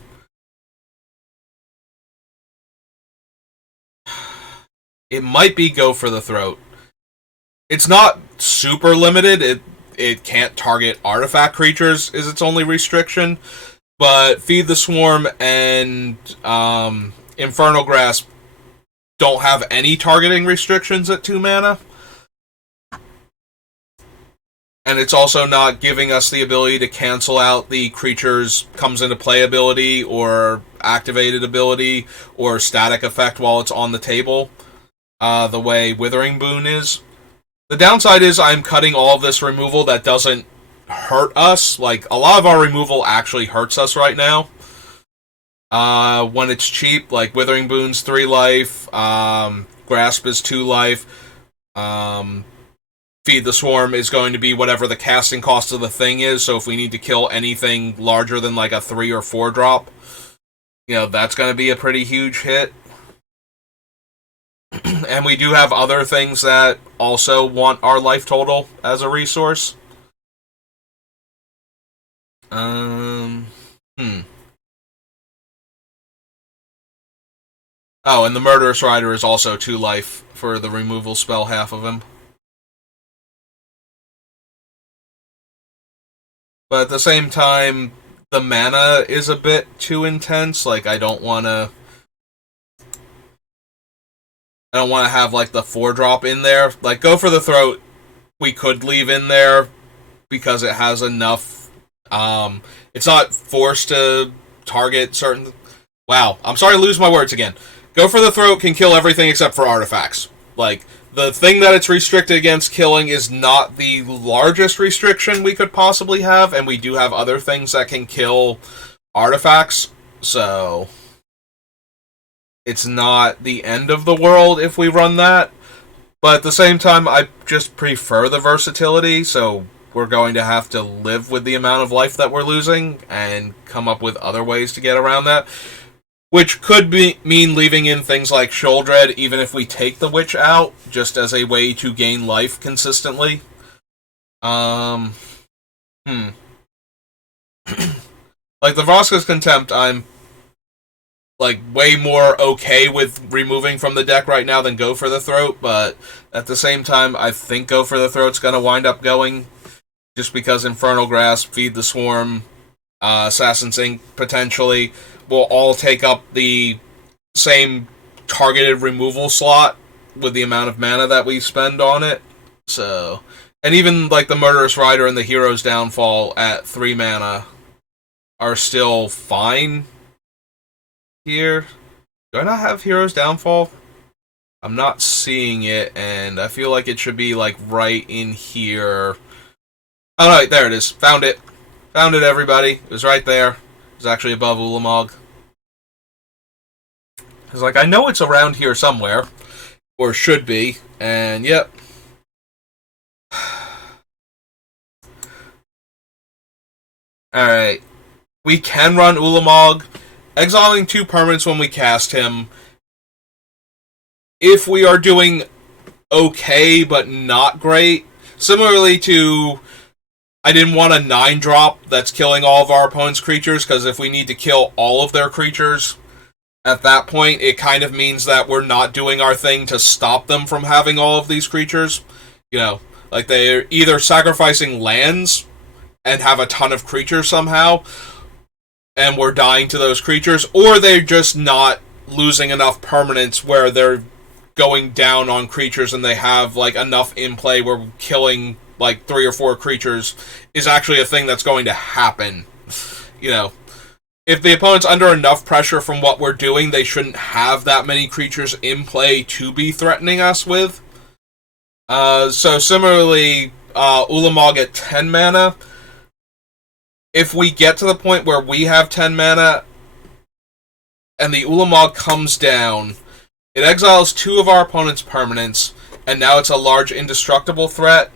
It might be Go for the Throat. It's not super limited. It can't target artifact creatures is its only restriction. But Feed the Swarm and Infernal Grasp don't have any targeting restrictions at 2 mana. And it's also not giving us the ability to cancel out the creature's comes into play ability or activated ability or static effect while it's on the table, the way Withering Boon is. The downside is I'm cutting all of this removal that doesn't hurt us. Like, a lot of our removal actually hurts us right now. When it's cheap, like Withering Boon's 3 life, Grasp is 2 life, Feed the Swarm is going to be whatever the casting cost of the thing is, so if we need to kill anything larger than like a 3 or 4 drop, that's going to be a pretty huge hit. And we do have other things that also want our life total as a resource. Oh, and the Murderous Rider is also 2 life for the removal spell, half of him. But at the same time, the mana is a bit too intense. Like, I don't want to have, like, the 4-drop in there. Like, Go for the Throat, we could leave in there because it has enough. It's not forced to target certain. Wow, I'm sorry to lose my words again. Go for the Throat can kill everything except for artifacts. Like, the thing that it's restricted against killing is not the largest restriction we could possibly have, and we do have other things that can kill artifacts, so it's not the end of the world if we run that. But at the same time, I just prefer the versatility, so we're going to have to live with the amount of life that we're losing and come up with other ways to get around that. Which could mean leaving in things like Sheoldred, even if we take the Witch out, just as a way to gain life consistently. Hmm. Like the Vraska's Contempt, I'm like way more okay with removing from the deck right now than Go for the Throat, but at the same time, I think Go for the Throat's gonna wind up going just because Infernal Grasp, Feed the Swarm, Assassin's Ink potentially will all take up the same targeted removal slot with the amount of mana that we spend on it. So, and even like the Murderous Rider and the Hero's Downfall at 3 mana are still fine here. Do I not have Hero's Downfall? I'm not seeing it, and I feel like it should be like right in here. Oh no, there it is. Found it. Found it, everybody. It was right there. It was actually above Ulamog. I was like, I know it's around here somewhere, or should be, and yep. Alright. We can run Ulamog, exiling 2 permanents when we cast him. If we are doing okay, but not great, similarly to, I didn't want a 9-drop that's killing all of our opponent's creatures, because if we need to kill all of their creatures, at that point, it kind of means that we're not doing our thing to stop them from having all of these creatures. You know, like they're either sacrificing lands and have a ton of creatures somehow, and we're dying to those creatures, or they're just not losing enough permanents where they're going down on creatures and they have like enough in play where killing like 3 or 4 creatures is actually a thing that's going to happen. You know, if the opponent's under enough pressure from what we're doing, they shouldn't have that many creatures in play to be threatening us with. So similarly, Ulamog at 10 mana, if we get to the point where we have 10 mana and the Ulamog comes down, it exiles 2 of our opponent's permanents, and now it's a large indestructible threat.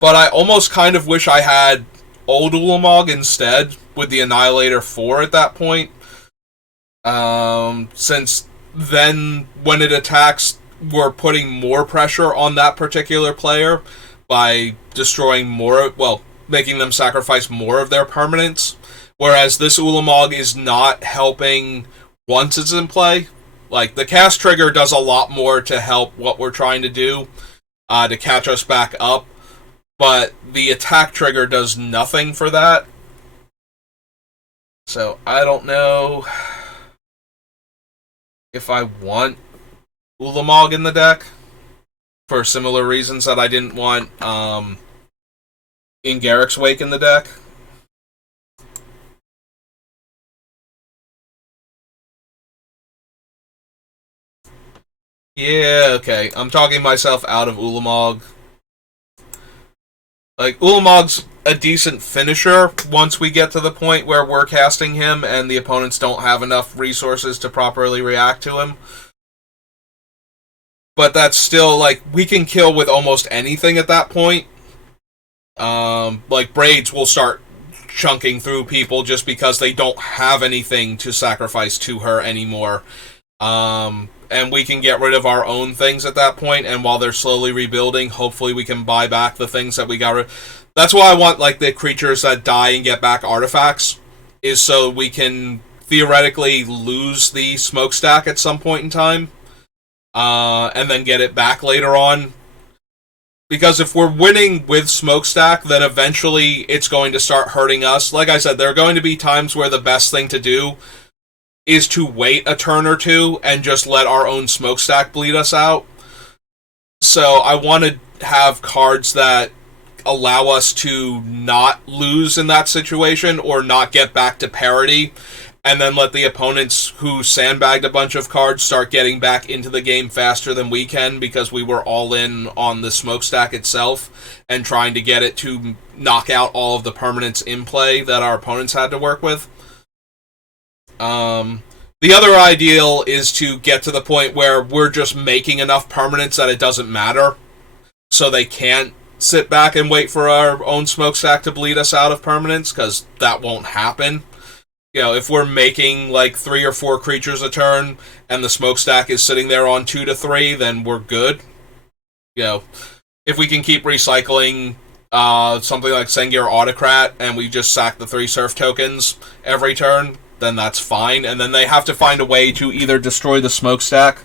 But I almost kind of wish I had old Ulamog instead, with the Annihilator 4 at that point. Since then, when it attacks, we're putting more pressure on that particular player by destroying more, well, making them sacrifice more of their permanents. Whereas this Ulamog is not helping once it's in play. Like, the cast trigger does a lot more to help what we're trying to do, to catch us back up. But the attack trigger does nothing for that. So, I don't know if I want Ulamog in the deck, for similar reasons that I didn't want in Garrick's Wake in the deck. Yeah, okay. I'm talking myself out of Ulamog. Like, Ulamog's a decent finisher once we get to the point where we're casting him and the opponents don't have enough resources to properly react to him. But that's still, like, we can kill with almost anything at that point. Like, Braids will start chunking through people just because they don't have anything to sacrifice to her anymore. And we can get rid of our own things at that point, and while they're slowly rebuilding, hopefully we can buy back the things that we got rid of. That's why I want, like, the creatures that die and get back artifacts, is so we can theoretically lose the smokestack at some point in time, and then get it back later on. Because if we're winning with smokestack, then eventually it's going to start hurting us. Like I said, there are going to be times where the best thing to do is to wait a turn or two and just let our own smokestack bleed us out. So I want to have cards that allow us to not lose in that situation or not get back to parity, and then let the opponents who sandbagged a bunch of cards start getting back into the game faster than we can because we were all in on the smokestack itself and trying to get it to knock out all of the permanents in play that our opponents had to work with. The other ideal is to get to the point where we're just making enough permanents that it doesn't matter, so they can't sit back and wait for our own smokestack to bleed us out of permanents, because that won't happen. You know, if we're making like 3 or 4 creatures a turn and the smokestack is sitting there on 2 to 3, then we're good. You know, if we can keep recycling something like Sengir Autocrat, and we just sack the 3 surf tokens every turn, then that's fine. And then they have to find a way to either destroy the smokestack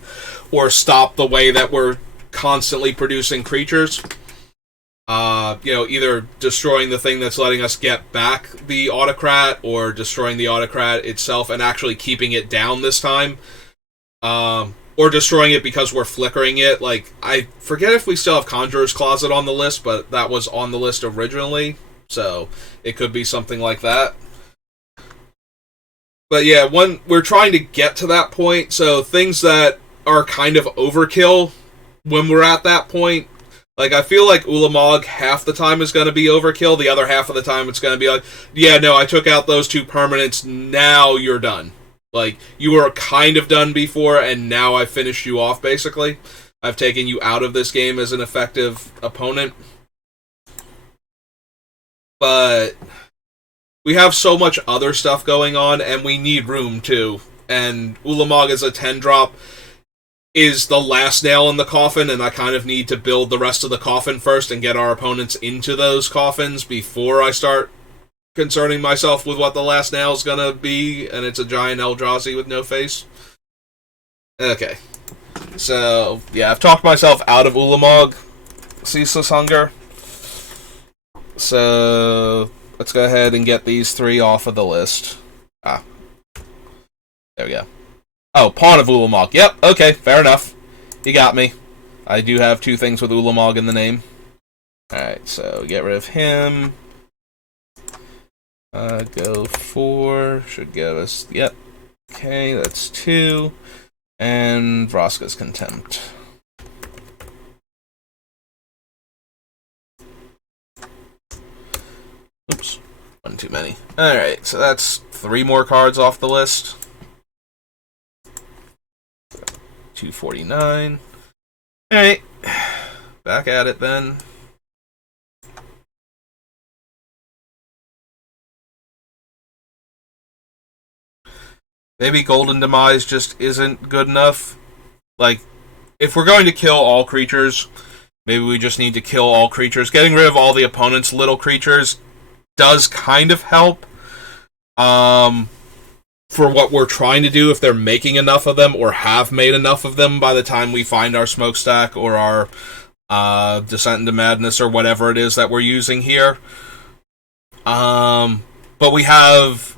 or stop the way that we're constantly producing creatures. Either destroying the thing that's letting us get back the autocrat, or destroying the autocrat itself and actually keeping it down this time. Or destroying it because we're flickering it. Like, I forget if we still have Conjurer's Closet on the list, but that was on the list originally, so it could be something like that. But yeah, we're trying to get to that point, so things that are kind of overkill when we're at that point. Like, I feel like Ulamog half the time is going to be overkill, the other half of the time it's going to be like, yeah, no, I took out those 2 permanents, now you're done. Like, you were kind of done before, and now I've finished you off, basically. I've taken you out of this game as an effective opponent. But we have so much other stuff going on, and we need room, too. And Ulamog as a 10-drop is the last nail in the coffin, and I kind of need to build the rest of the coffin first and get our opponents into those coffins before I start concerning myself with what the last nail is gonna be, and it's a giant Eldrazi with no face. Okay. So, yeah, I've talked myself out of Ulamog, Ceaseless Hunger. So, let's go ahead and get these 3 off of the list. There we go. Oh, Pawn of Ulamog. Yep, okay, fair enough. You got me. I do have 2 things with Ulamog in the name. Alright, so get rid of him. Go 4. Should give us... Yep. Okay, that's 2. And Vraska's Contempt. Oops. One too many. Alright, so that's 3 more cards off the list. 249. Alright. Back at it then. Maybe Golden Demise just isn't good enough. Like, if we're going to kill all creatures, maybe we just need to kill all creatures. Getting rid of all the opponent's little creatures does kind of help. For what we're trying to do, if they're making enough of them, or have made enough of them by the time we find our Smokestack, or our Descent into Madness, or whatever it is that we're using here. But we have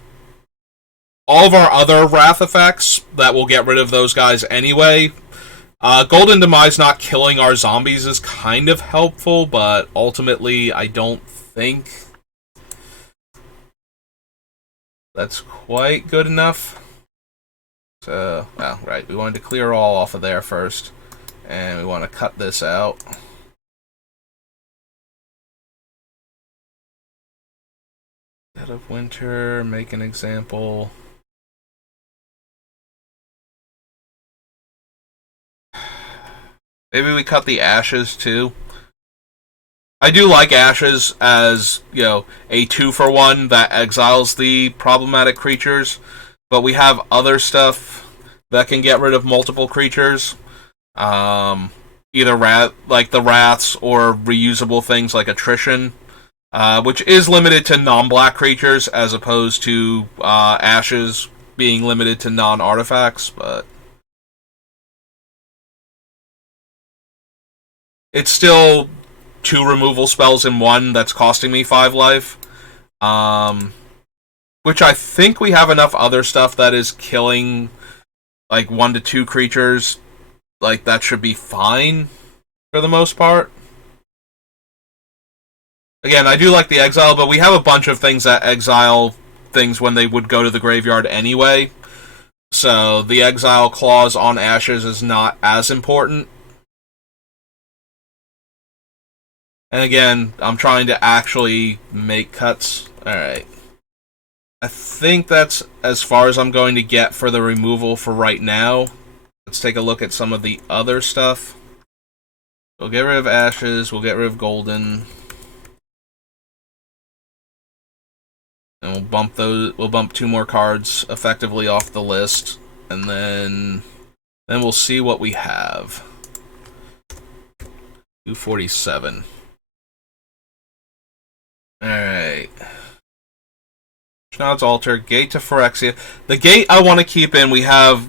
all of our other Wrath effects that will get rid of those guys anyway. Golden Demise not killing our zombies is kind of helpful, but ultimately I don't think that's quite good enough. So, well, right, we wanted to clear all off of there first, and we want to cut this out. Dead of Winter, make an example. Maybe we cut the Ashes too. I do like Ashes as, a 2-for-1 that exiles the problematic creatures, but we have other stuff that can get rid of multiple creatures. Either like the Wraths, or reusable things like Attrition, which is limited to non-black creatures as opposed to Ashes being limited to non-artifacts, but it's still 2 removal spells in 1 that's costing me 5 life. Which I think we have enough other stuff that is killing like 1 to 2 creatures. Like, that should be fine for the most part. Again, I do like the exile, but we have a bunch of things that exile things when they would go to the graveyard anyway. So the exile clause on Ashes is not as important. And again, I'm trying to actually make cuts. Alright. I think that's as far as I'm going to get for the removal for right now. Let's take a look at some of the other stuff. We'll get rid of Ashes, we'll get rid of Golden. And we'll bump 2 more cards effectively off the list. And then we'll see what we have. 247. Alright. Schnauz's Altar, Gate to Phyrexia. The gate I want to keep in, we have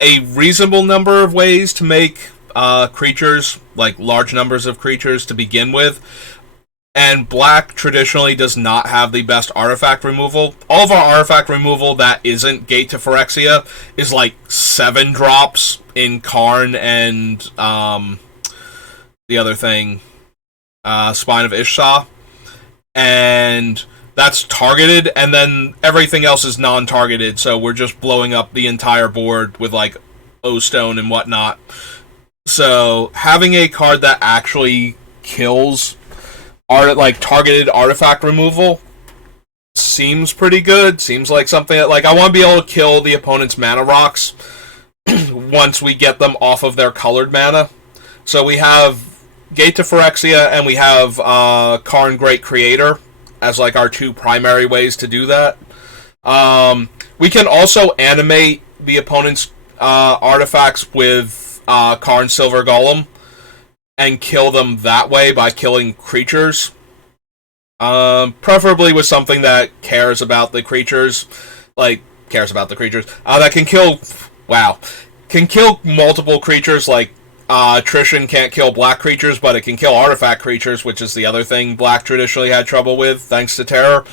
a reasonable number of ways to make creatures, like large numbers of creatures to begin with. And black traditionally does not have the best artifact removal. All of our artifact removal that isn't Gate to Phyrexia is like 7 drops in Karn and the other thing, Spine of Ishsa. And that's targeted, and then everything else is non-targeted, so we're just blowing up the entire board with like O-Stone and whatnot. So having a card that actually kills like targeted artifact removal seems pretty good. Seems like something that, like, I want to be able to kill the opponent's mana rocks once we get them off of their colored mana. So we have Gate to Phyrexia and we have Karn Great Creator as like our 2 primary ways to do that. We can also animate the opponent's artifacts with Karn Silver Golem and kill them that way by killing creatures. Preferably with something that cares about the creatures. That can kill... Wow. Can kill multiple creatures, like Attrition can't kill black creatures, but it can kill artifact creatures, which is the other thing black traditionally had trouble with, thanks to Terror.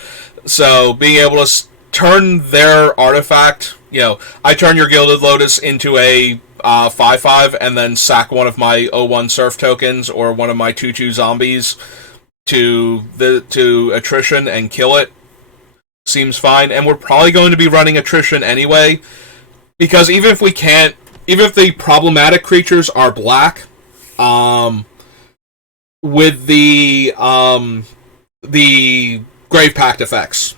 So being able to turn their artifact... I turn your Gilded Lotus into a 5/5 and then sack one of my 0/1 Surf tokens or one of my 2/2 zombies to Attrition and kill it. Seems fine. And we're probably going to be running Attrition anyway, because even if the problematic creatures are black, with the Grave Pact effects,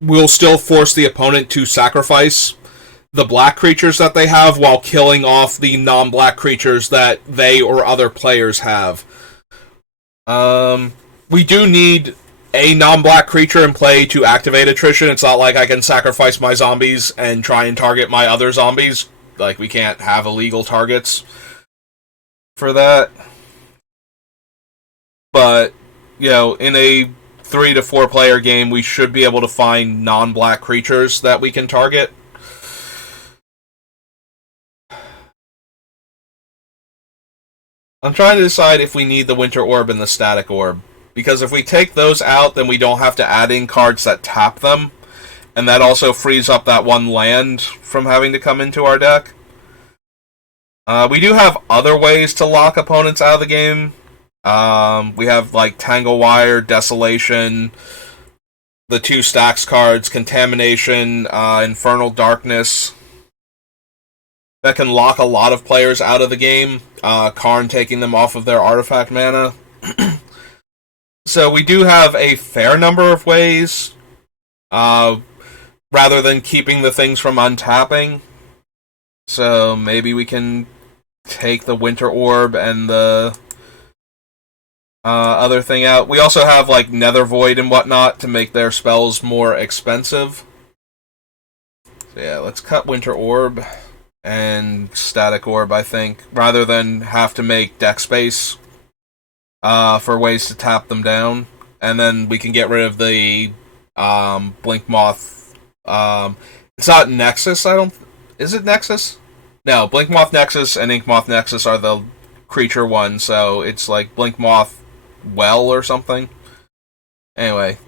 we'll still force the opponent to sacrifice the black creatures that they have while killing off the non-black creatures that they or other players have. We do need a non-black creature in play to activate Attrition. It's not like I can sacrifice my zombies and try and target my other zombies. Like, we can't have illegal targets for that. But, in a 3 to 4 player game, we should be able to find non-black creatures that we can target. I'm trying to decide if we need the Winter Orb and the Static Orb, because if we take those out, then we don't have to add in cards that tap them, and that also frees up that 1 land from having to come into our deck. We do have other ways to lock opponents out of the game. We have like Tangle Wire, Desolation, the 2 stacks cards, Contamination, Infernal Darkness, that can lock a lot of players out of the game. Karn taking them off of their artifact mana. So we do have a fair number of ways, rather than keeping the things from untapping. So maybe we can take the Winter Orb and the other thing out. We also have like Nether Void and whatnot to make their spells more expensive. So yeah, let's cut Winter Orb and Static Orb, I think, rather than have to make deck space for ways to tap them down. And then we can get rid of the Blink Moth. It's not Nexus, is it Nexus? No, Blink Moth Nexus and Ink Moth Nexus are the creature ones, so it's like Blink Moth Well or something. Anyway,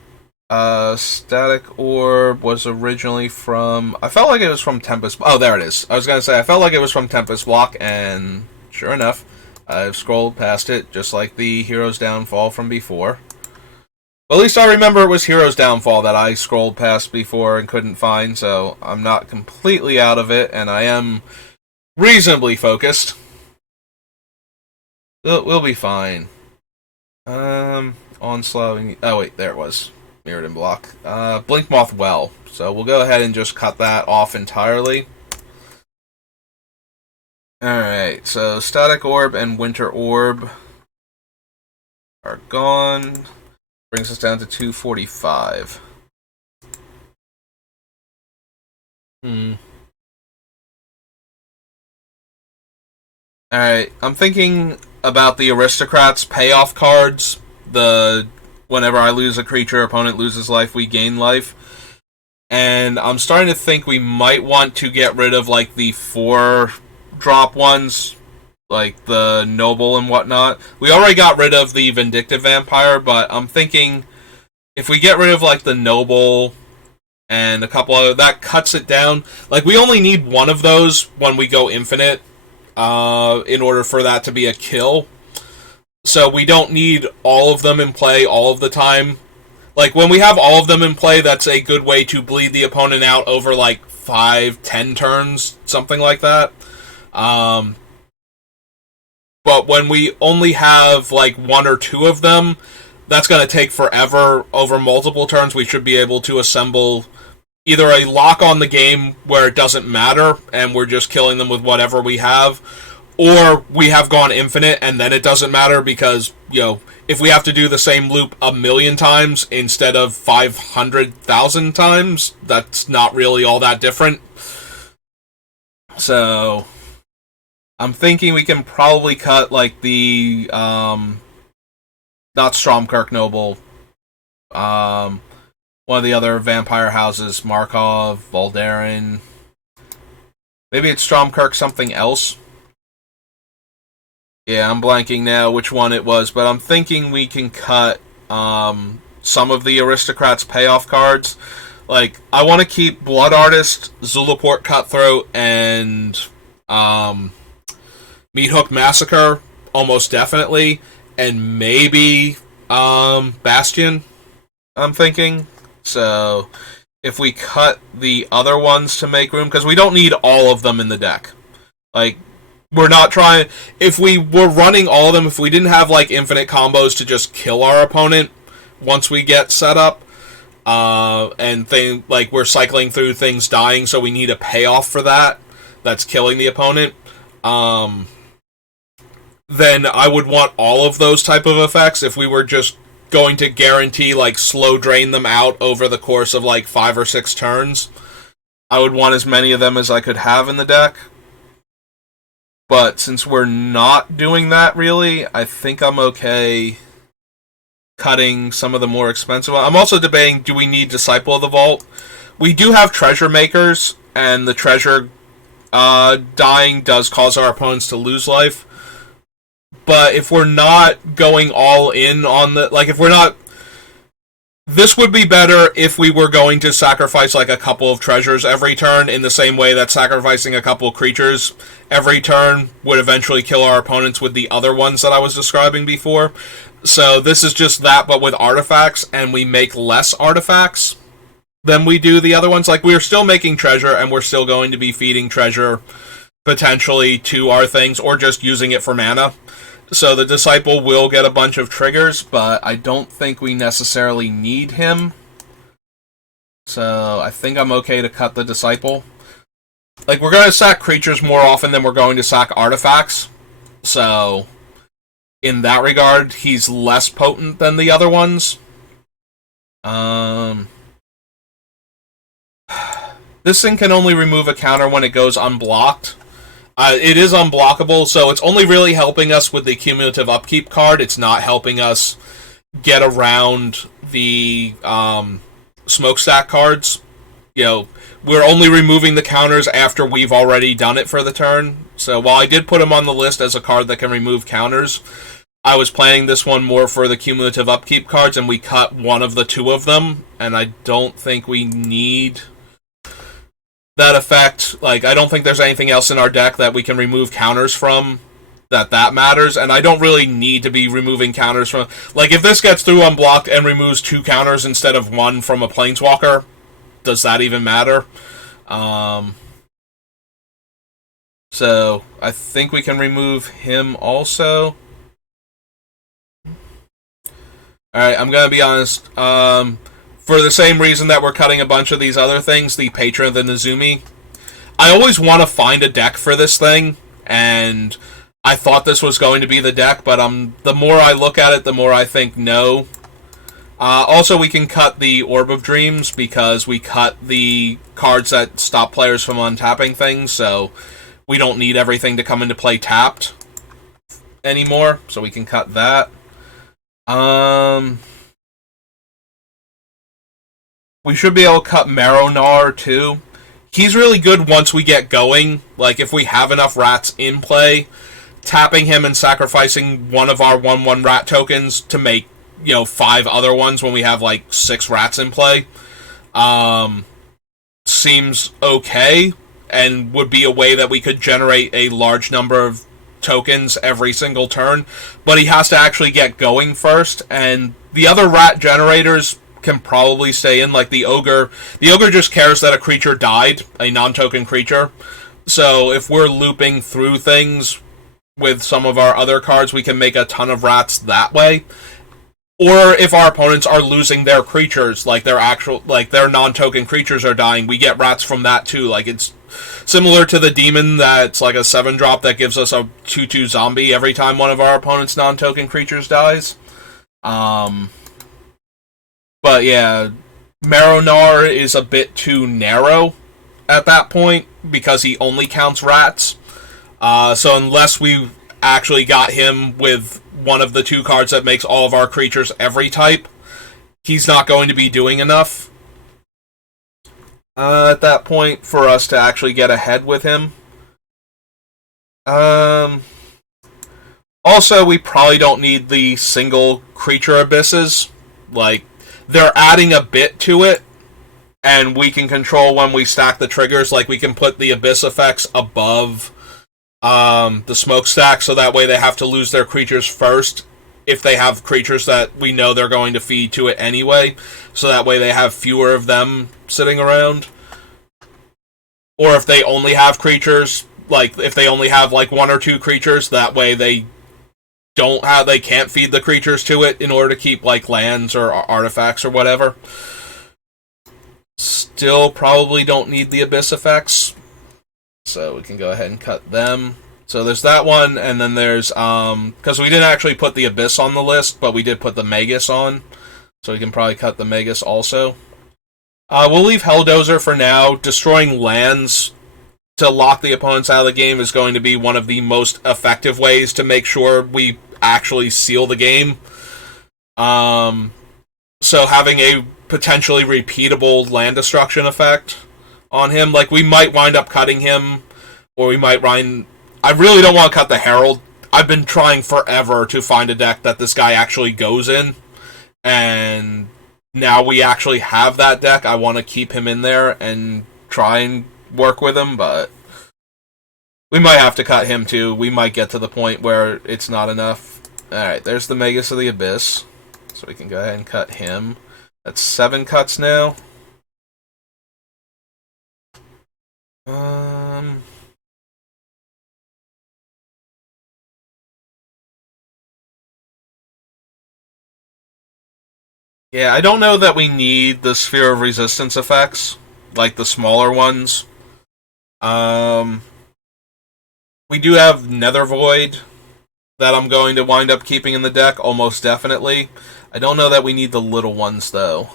Static Orb was originally from... I felt like it was from Tempest... Oh, there it is. I was going to say, I felt like it was from Tempest Block, and sure enough, I've scrolled past it, just like the Hero's Downfall from before. Well, at least I remember it was Hero's Downfall that I scrolled past before and couldn't find, so I'm not completely out of it, and I am reasonably focused. We'll be fine. Onslaught... Oh, wait, there it was. Mirrodin Block. Blink Moth Well. So we'll go ahead and just cut that off entirely. Alright, so Static Orb and Winter Orb are gone. Brings us down to 245. Alright, I'm thinking about the Aristocrats payoff cards. The whenever I lose a creature, opponent loses life, we gain life. And I'm starting to think we might want to get rid of like the 4-drop ones, like the Noble and whatnot. We already got rid of the Vindictive Vampire, but I'm thinking if we get rid of like the Noble and a couple other, that cuts it down. Like, we only need one of those when we go infinite in order for that to be a kill. So we don't need all of them in play all of the time. Like, when we have all of them in play, that's a good way to bleed the opponent out over, like, 5-10 turns, something like that. But when we only have, like, 1 or 2 of them, that's going to take forever. Over multiple turns, we should be able to assemble either a lock on the game where it doesn't matter, and we're just killing them with whatever we have, or we have gone infinite, and then it doesn't matter because, you know, if we have to do the same loop 1,000,000 times instead of 500,000 times, that's not really all that different. So, I'm thinking we can probably cut, like, the, not Stromkirk Noble, one of the other vampire houses, Markov, Voldaren. Maybe it's Stromkirk something else. Yeah, I'm blanking now which one it was, but I'm thinking we can cut some of the Aristocrats payoff cards. Like, I want to keep Blood Artist, Zulaport Cutthroat, and Meathook Massacre, almost definitely, and maybe Bastion, I'm thinking. So, if we cut the other ones to make room, because we don't need all of them in the deck. Like, we're not trying... If we were running all of them, if we didn't have, like, infinite combos to just kill our opponent once we get set up, and like, we're cycling through things dying, so we need a payoff for that, that's killing the opponent, then I would want all of those type of effects. If we were just going to guarantee, like, slow drain them out over the course of, like, 5 or 6 turns, I would want as many of them as I could have in the deck. But since we're not doing that, really, I think I'm okay cutting some of the more expensive ones. I'm also debating, do we need Disciple of the Vault? We do have Treasure Makers, and the treasure dying does cause our opponents to lose life. But if we're not going all in on the... Like, if we're not... This would be better if we were going to sacrifice, like, a couple of treasures every turn, in the same way that sacrificing a couple of creatures every turn would eventually kill our opponents with the other ones that I was describing before. So this is just that, but with artifacts, and we make less artifacts than we do the other ones. Like, we're still making treasure, and we're still going to be feeding treasure, potentially, to our things, or just using it for mana. So the Disciple will get a bunch of triggers, but I don't think we necessarily need him. So I think I'm okay to cut the Disciple. Like, we're going to sack creatures more often than we're going to sack artifacts. So, in that regard, he's less potent than the other ones. This thing can only remove a counter when it goes unblocked. It is unblockable, so it's only really helping us with the cumulative upkeep card. It's not helping us get around the smokestack cards. You know, we're only removing the counters after we've already done it for the turn. So while I did put him on the list as a card that can remove counters, I was playing this one more for the cumulative upkeep cards, and we cut one of the 2 of them, and I don't think we need that effect. Like, I don't think there's anything else in our deck that we can remove counters from that matters, and I don't really need to be removing counters from... Like, if this gets through unblocked and removes 2 counters instead of 1 from a Planeswalker, does that even matter? So, I think we can remove him also. Alright, I'm gonna be honest. For the same reason that we're cutting a bunch of these other things, the Patron of the Nezumi, I always want to find a deck for this thing, and I thought this was going to be the deck, but the more I look at it, the more I think no. Also, we can cut the Orb of Dreams, because we cut the cards that stop players from untapping things, so we don't need everything to come into play tapped anymore, so we can cut that. We should be able to cut Maronar too. He's really good once we get going. Like, if we have enough rats in play, tapping him and sacrificing one of our 1/1 rat tokens to make, 5 other ones when we have, 6 rats in play, seems okay, and would be a way that we could generate a large number of tokens every single turn. But he has to actually get going first, and the other rat generators can probably stay in, like the ogre. The ogre just cares that a creature died, a non-token creature. So if we're looping through things with some of our other cards, we can make a ton of rats that way. Or if our opponents are losing their creatures, like their non-token creatures are dying, we get rats from that too. Like, it's similar to the demon that's like a 7-drop that gives us a 2/2 zombie every time one of our opponent's non-token creatures dies. But yeah, Maronar is a bit too narrow at that point because he only counts rats. So unless we actually got him with one of the 2 cards that makes all of our creatures every type, he's not going to be doing enough at that point for us to actually get ahead with him. Also, we probably don't need the single creature abysses. Like, they're adding a bit to it, and we can control when we stack the triggers. Like, we can put the abyss effects above the smokestack, so that way they have to lose their creatures first if they have creatures that we know they're going to feed to it anyway, so that way they have fewer of them sitting around. Or if they only have creatures, like if they only have 1 or 2 creatures, that way they can't feed the creatures to it in order to keep lands or artifacts or whatever. Still probably don't need the abyss effects, so we can go ahead and cut them. So there's that one, and then there's because we didn't actually put the abyss on the list, but we did put the Magus on, so we can probably cut the Magus also. We'll leave Helldozer for now. Destroying lands to lock the opponents out of the game is going to be one of the most effective ways to make sure we actually seal the game. So having a potentially repeatable land destruction effect on him, we might wind up cutting him, or we might I really don't want to cut the Herald. I've been trying forever to find a deck that this guy actually goes in, and now we actually have that deck. I want to keep him in there and try and work with him, but we might have to cut him too. We might get to the point where it's not enough. Alright, there's the Magus of the Abyss, so we can go ahead and cut him. That's 7 cuts now. Yeah, I don't know that we need the Sphere of Resistance effects, like the smaller ones. We do have Nether Void that I'm going to wind up keeping in the deck, almost definitely. I don't know that we need the little ones, though.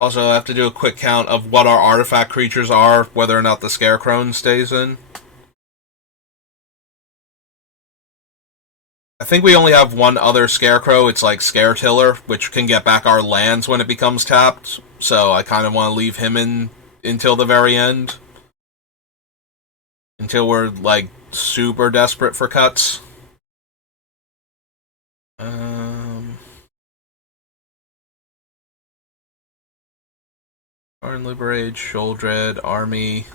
Also, I have to do a quick count of what our artifact creatures are, whether or not the Scarecrow stays in. I think we only have one other Scarecrow. It's Scare Tiller, which can get back our lands when it becomes tapped. So I kind of want to leave him in until the very end. Until we're, super desperate for cuts. Arn Braids, Sholdred, Army.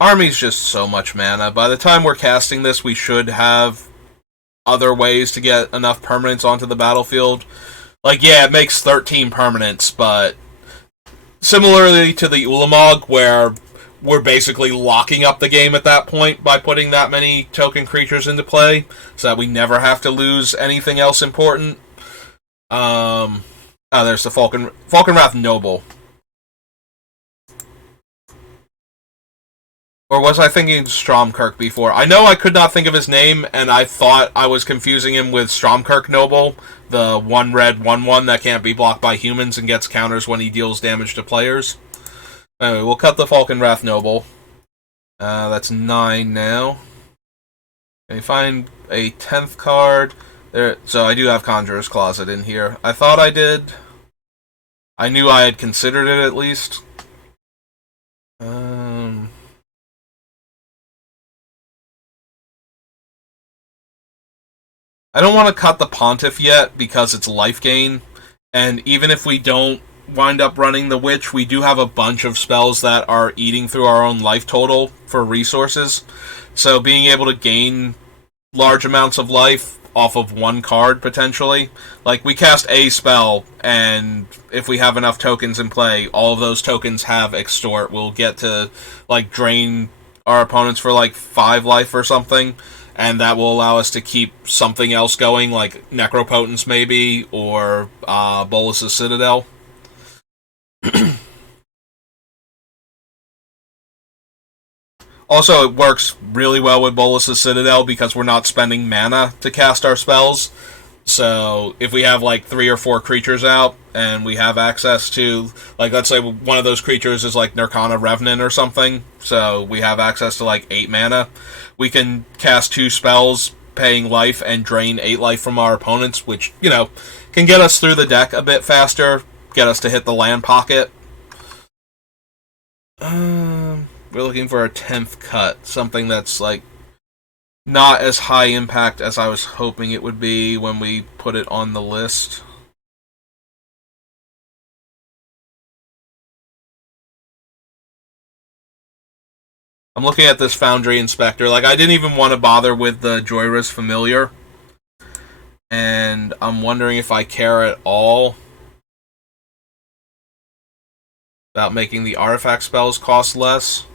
Army's just so much mana. By the time we're casting this, we should have other ways to get enough permanents onto the battlefield. Yeah, it makes 13 permanents, but similarly to the Ulamog, where we're basically locking up the game at that point by putting that many token creatures into play, so that we never have to lose anything else important. There's the Falkenrath Noble. Or was I thinking Stromkirk before? I know I could not think of his name, and I thought I was confusing him with Stromkirk Noble, the 1-red 1/1 that can't be blocked by humans and gets counters when he deals damage to players. Anyway, we'll cut the Falkenrath Noble. That's 9 now. Can you find a 10th card? There. So I do have Conjurer's Closet in here. I thought I did. I knew I had considered it at least. I don't want to cut the Pontiff yet because it's life gain, and even if we don't wind up running the Witch, we do have a bunch of spells that are eating through our own life total for resources. So being able to gain large amounts of life off of one card, potentially. Like, we cast a spell, and if we have enough tokens in play, all of those tokens have Extort. We'll get to, like, drain our opponents for, like, 5 life or something, and that will allow us to keep something else going, like Necropotence maybe, or Bolus's Citadel. Also, it works really well with Bolus's Citadel because we're not spending mana to cast our spells. So if we have like 3 or 4 creatures out and we have access to, like, let's say one of those creatures is like Nirkana Revenant or something, so we have access to like 8 mana, we can cast 2 spells paying life and drain 8 life from our opponents, which, you know, can get us through the deck a bit faster, get us to hit the land pocket. We're looking for a 10th cut, something that's like not as high impact as I was hoping it would be when we put it on the list. I'm looking at this Foundry Inspector. Like, I didn't even want to bother with the Joyra's Familiar, and I'm wondering if I care at all about making the artifact spells cost less.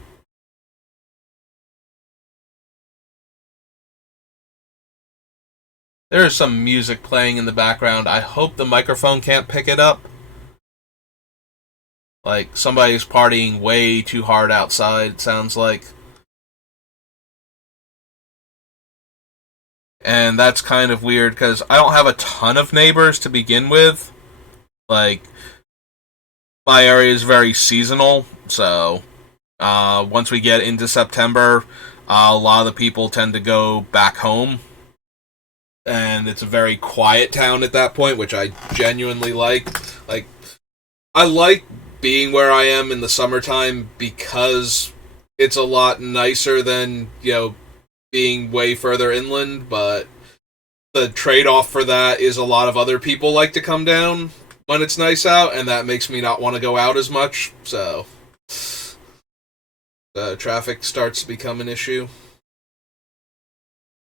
There is some music playing in the background. I hope the microphone can't pick it up. Like, somebody's partying way too hard outside, it sounds like. And that's kind of weird, because I don't have a ton of neighbors to begin with. Like, my area is very seasonal, so once we get into September, a lot of the people tend to go back home. And it's a very quiet town at that point, which I genuinely like. Like, I like being where I am in the summertime because it's a lot nicer than, you know, being way further inland, but the trade-off for that is a lot of other people like to come down when it's nice out, and that makes me not want to go out as much, so the traffic starts to become an issue.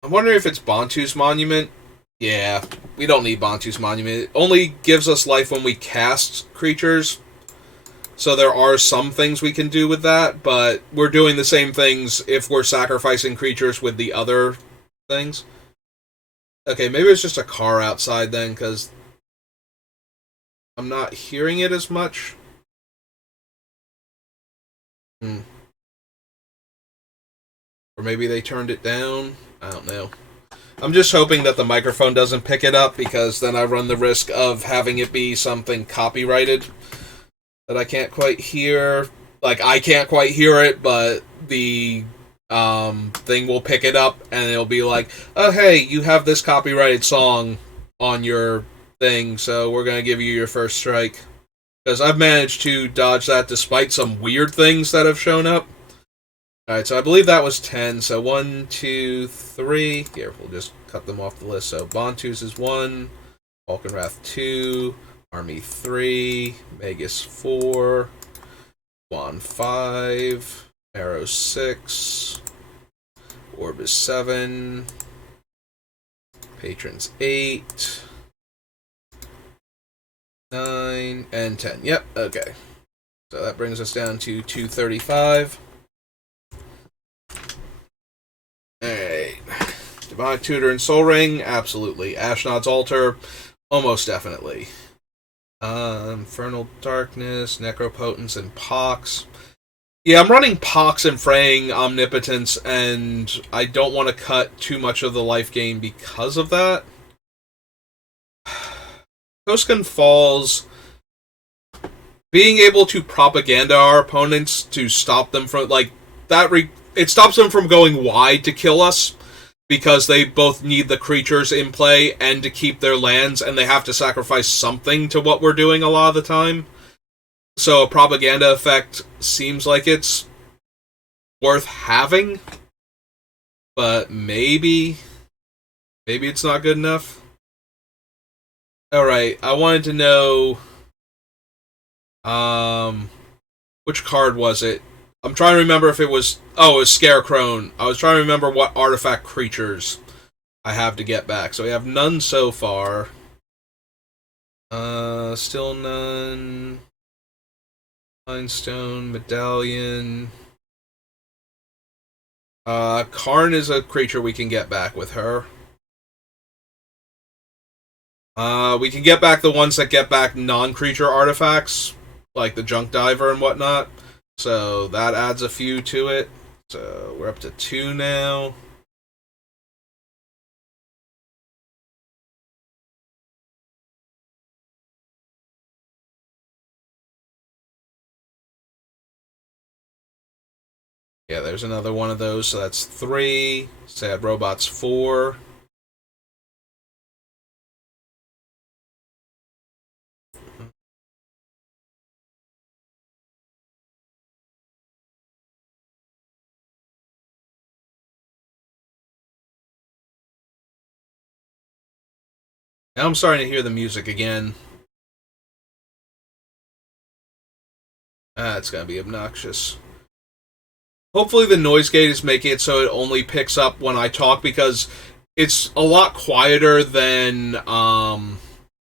I'm wondering if it's Bantu's Monument. Yeah, we don't need Bantu's Monument. It only gives us life when we cast creatures. So there are some things we can do with that, but we're doing the same things if we're sacrificing creatures with the other things. Okay, maybe it's just a car outside then, because I'm not hearing it as much. Or maybe they turned it down. I don't know. I'm just hoping that the microphone doesn't pick it up, because then I run the risk of having it be something copyrighted that I can't quite hear. Like, I can't quite hear it, but the thing will pick it up, and it'll be like, oh, hey, you have this copyrighted song on your thing, so we're going to give you your first strike. Because I've managed to dodge that despite some weird things that have shown up. Alright, so I believe that was 10. So 1, 2, 3. Here, we'll just cut them off the list. So Bantus is 1, Falkenrath 2, Army 3, Magus 4, Juan 5, Arrow 6, Orb is 7, Patrons 8, 9, and 10. Yep, okay. So that brings us down to 235. Alright. Demonic Tutor and Soul Ring, absolutely. Ashnod's Altar, almost definitely. Infernal Darkness, Necropotence, and Pox. Yeah, I'm running Pox and Fraying Omnipotence, and I don't want to cut too much of the life gain because of that. Koskan Falls, being able to propaganda our opponents to stop them from, like, that it stops them from going wide to kill us, because they both need the creatures in play and to keep their lands, and they have to sacrifice something to what we're doing a lot of the time. So a propaganda effect seems like it's worth having, but maybe it's not good enough. Alright, I wanted to know which card was it? I'm trying to remember if it was it was Scarecrow. I was trying to remember what artifact creatures I have to get back. So we have none so far. Still none. Mindstone, Medallion. Karn is a creature we can get back with her. We can get back the ones that get back non-creature artifacts, like the Junk Diver and whatnot. So that adds a few to it. So we're up to 2 now. Yeah, there's another one of those, so that's 3. Sad Robot's 4. Now I'm starting to hear the music again. It's gonna be obnoxious. Hopefully the noise gate is making it so it only picks up when I talk, because it's a lot quieter than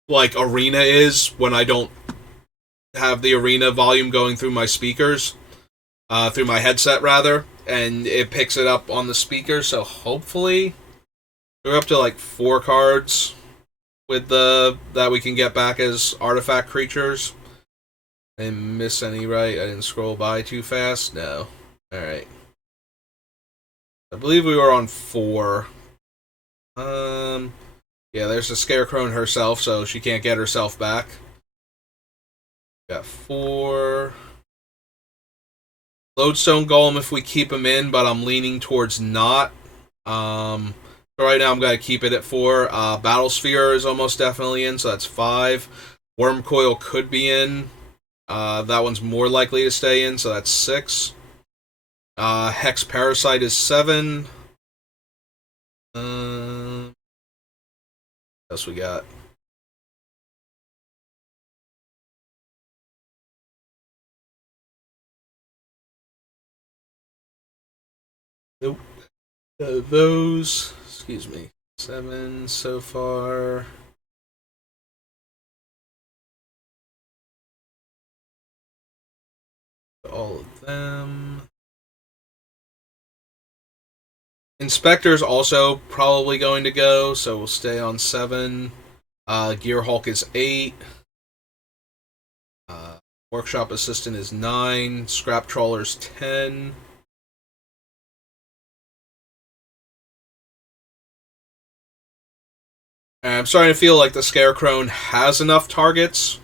like Arena is when I don't have the Arena volume going through my speakers, through my headset rather, and it picks it up on the speaker. So hopefully we're up to like 4 cards with the that we can get back as artifact creatures. I didn't miss any, right? I didn't scroll by too fast. No. Alright. I believe we were on 4. Yeah, there's the Scarecrow herself, so she can't get herself back. Got 4. Lodestone Golem if we keep him in, but I'm leaning towards not. So right now I'm going to keep it at 4. Battlesphere is almost definitely in, so that's 5. Wormcoil could be in. That one's more likely to stay in, so that's 6. Hex Parasite is 7. What else we got? Nope. Those, excuse me, 7 so far. All of them. Inspector's also probably going to go, so we'll stay on 7. Gearhulk is 8. Workshop Assistant is 9. Scrap Trawler's 10. And I'm starting to feel like the Scarecrow has enough targets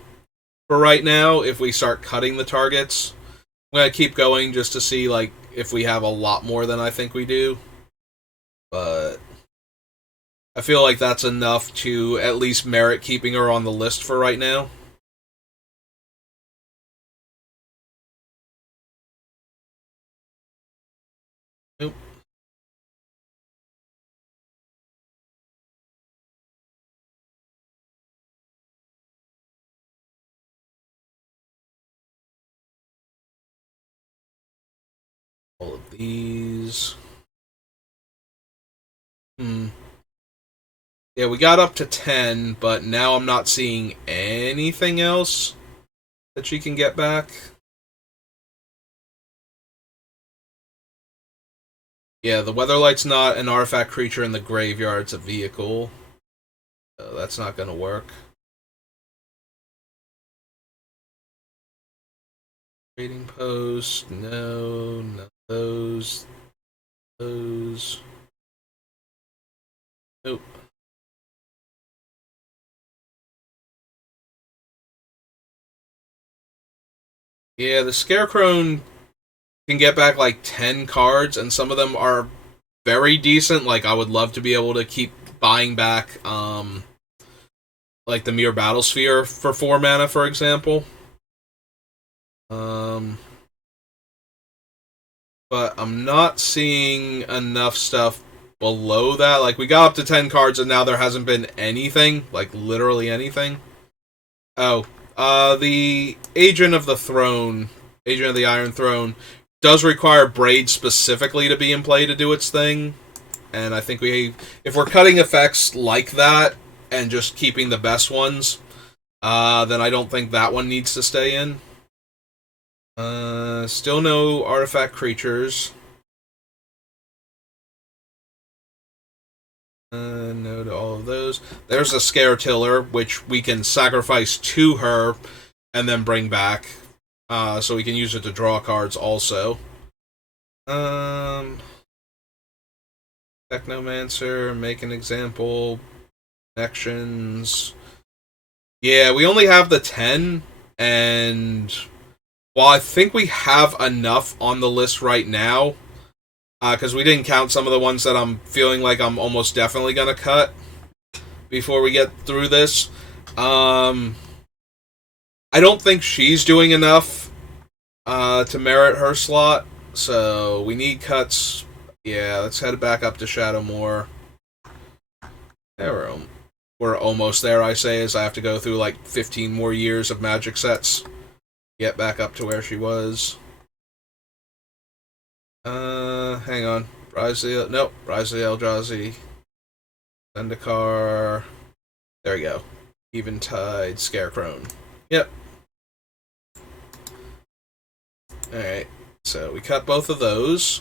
for right now. If we start cutting the targets, I'm going to keep going just to see like if we have a lot more than I think we do. But I feel like that's enough to at least merit keeping her on the list for right now. Nope. All of these. Yeah, we got up to 10, but now I'm not seeing anything else that she can get back. Yeah, the Weatherlight's not an artifact creature in the graveyard, it's a vehicle. So that's not going to work. Trading post, no, none of those. Those. Nope. Yeah, the Scarecrow can get back like 10 cards, and some of them are very decent. Like, I would love to be able to keep buying back, like, the Mere Battlesphere for 4 mana, for example. But I'm not seeing enough stuff below that. Like, we got up to 10 cards, and now there hasn't been anything. Like, literally anything. Oh, the Agent of the Iron Throne, does require Braids specifically to be in play to do its thing. And I think if we're cutting effects like that, and just keeping the best ones, then I don't think that one needs to stay in. Still no artifact creatures. No to all of those. There's a Scare Tiller, which we can sacrifice to her and then bring back. So we can use it to draw cards also. Technomancer, make an example. Connections. Yeah, we only have the 10, and while I think we have enough on the list right now, because we didn't count some of the ones that I'm feeling like I'm almost definitely going to cut before we get through this. I don't think she's doing enough to merit her slot, so we need cuts. Yeah, let's head back up to Shadowmoor. There we're almost there, I say, as I have to go through like 15 more years of Magic sets. Get back up to where she was. Hang on. Rise of the Eldrazi. Zendikar. There we go. Eventide, Scarecrow. Yep. Alright, so we cut both of those.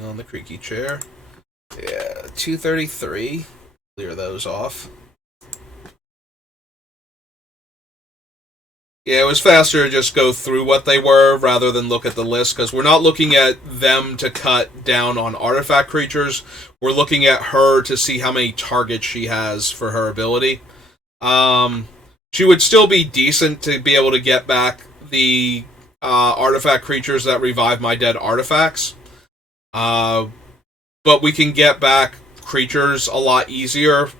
On the creaky chair. Yeah, 233. Clear those off. Yeah, it was faster to just go through what they were rather than look at the list, because we're not looking at them to cut down on artifact creatures. We're looking at her to see how many targets she has for her ability. She would still be decent to be able to get back the artifact creatures that revive my dead artifacts. But we can get back creatures a lot easier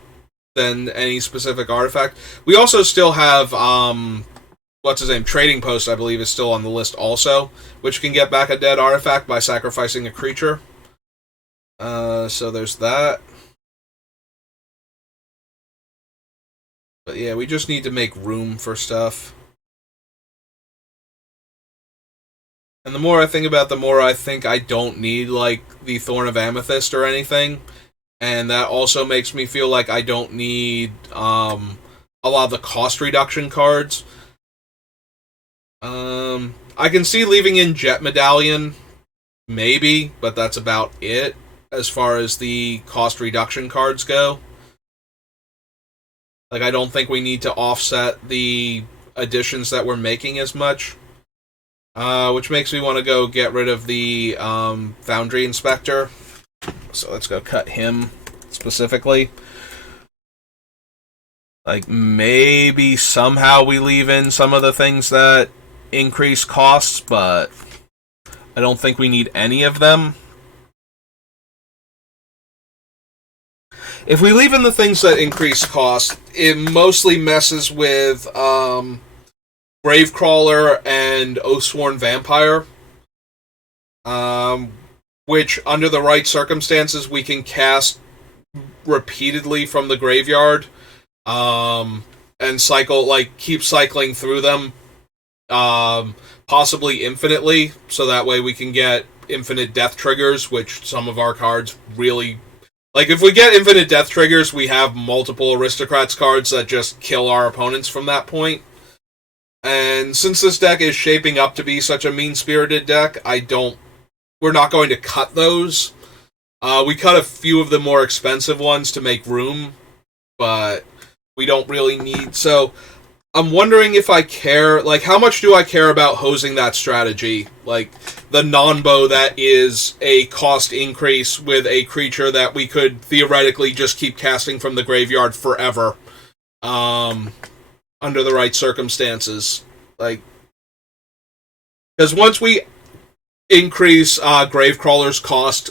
than any specific artifact. We also still have, what's his name? Trading Post, I believe, is still on the list also, which can get back a dead artifact by sacrificing a creature. So there's that. But yeah, we just need to make room for stuff. And the more I think about it, the more I think I don't need, like, the Thorn of Amethyst or anything. And that also makes me feel like I don't need a lot of the cost reduction cards. I can see leaving in Jet Medallion, maybe, but that's about it as far as the cost reduction cards go. Like, I don't think we need to offset the additions that we're making as much. Which makes me want to go get rid of the Foundry Inspector. So let's go cut him specifically. Like, maybe somehow we leave in some of the things that increase costs, but I don't think we need any of them. If we leave in the things that increase cost, it mostly messes with Gravecrawler and Oathsworn Vampire, which, under the right circumstances, we can cast repeatedly from the graveyard, and keep cycling through them, possibly infinitely, so that way we can get infinite death triggers, which some of our cards really... Like, if we get infinite death triggers, we have multiple Aristocrats cards that just kill our opponents from that point. And since this deck is shaping up to be such a mean-spirited deck, we're not going to cut those. We cut a few of the more expensive ones to make room, but we don't really need... So, I'm wondering if I care... Like, how much do I care about hosing that strategy? Like, the non-bow that is a cost increase with a creature that we could theoretically just keep casting from the graveyard forever. Under the right circumstances. Like, Because once we increase Gravecrawler's cost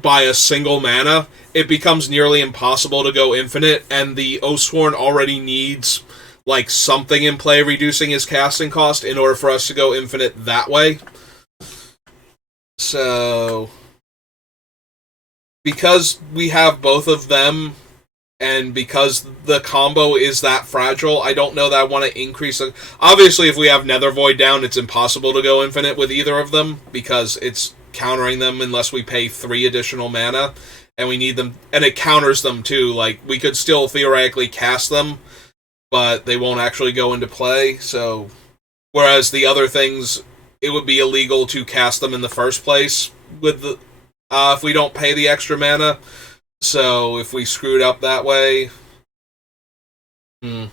by a single mana, it becomes nearly impossible to go infinite, and the Oathsworn already needs like something in play reducing his casting cost in order for us to go infinite that way. So, because we have both of them, and because the combo is that fragile, I don't know that I want to increase it. Obviously, if we have Nether Void down, it's impossible to go infinite with either of them, because it's countering them unless we pay 3 additional mana, and we need them, and it counters them too. Like, we could still theoretically cast them, but they won't actually go into play, so... Whereas the other things, it would be illegal to cast them in the first place with the if we don't pay the extra mana. So if we screwed up that way... I'm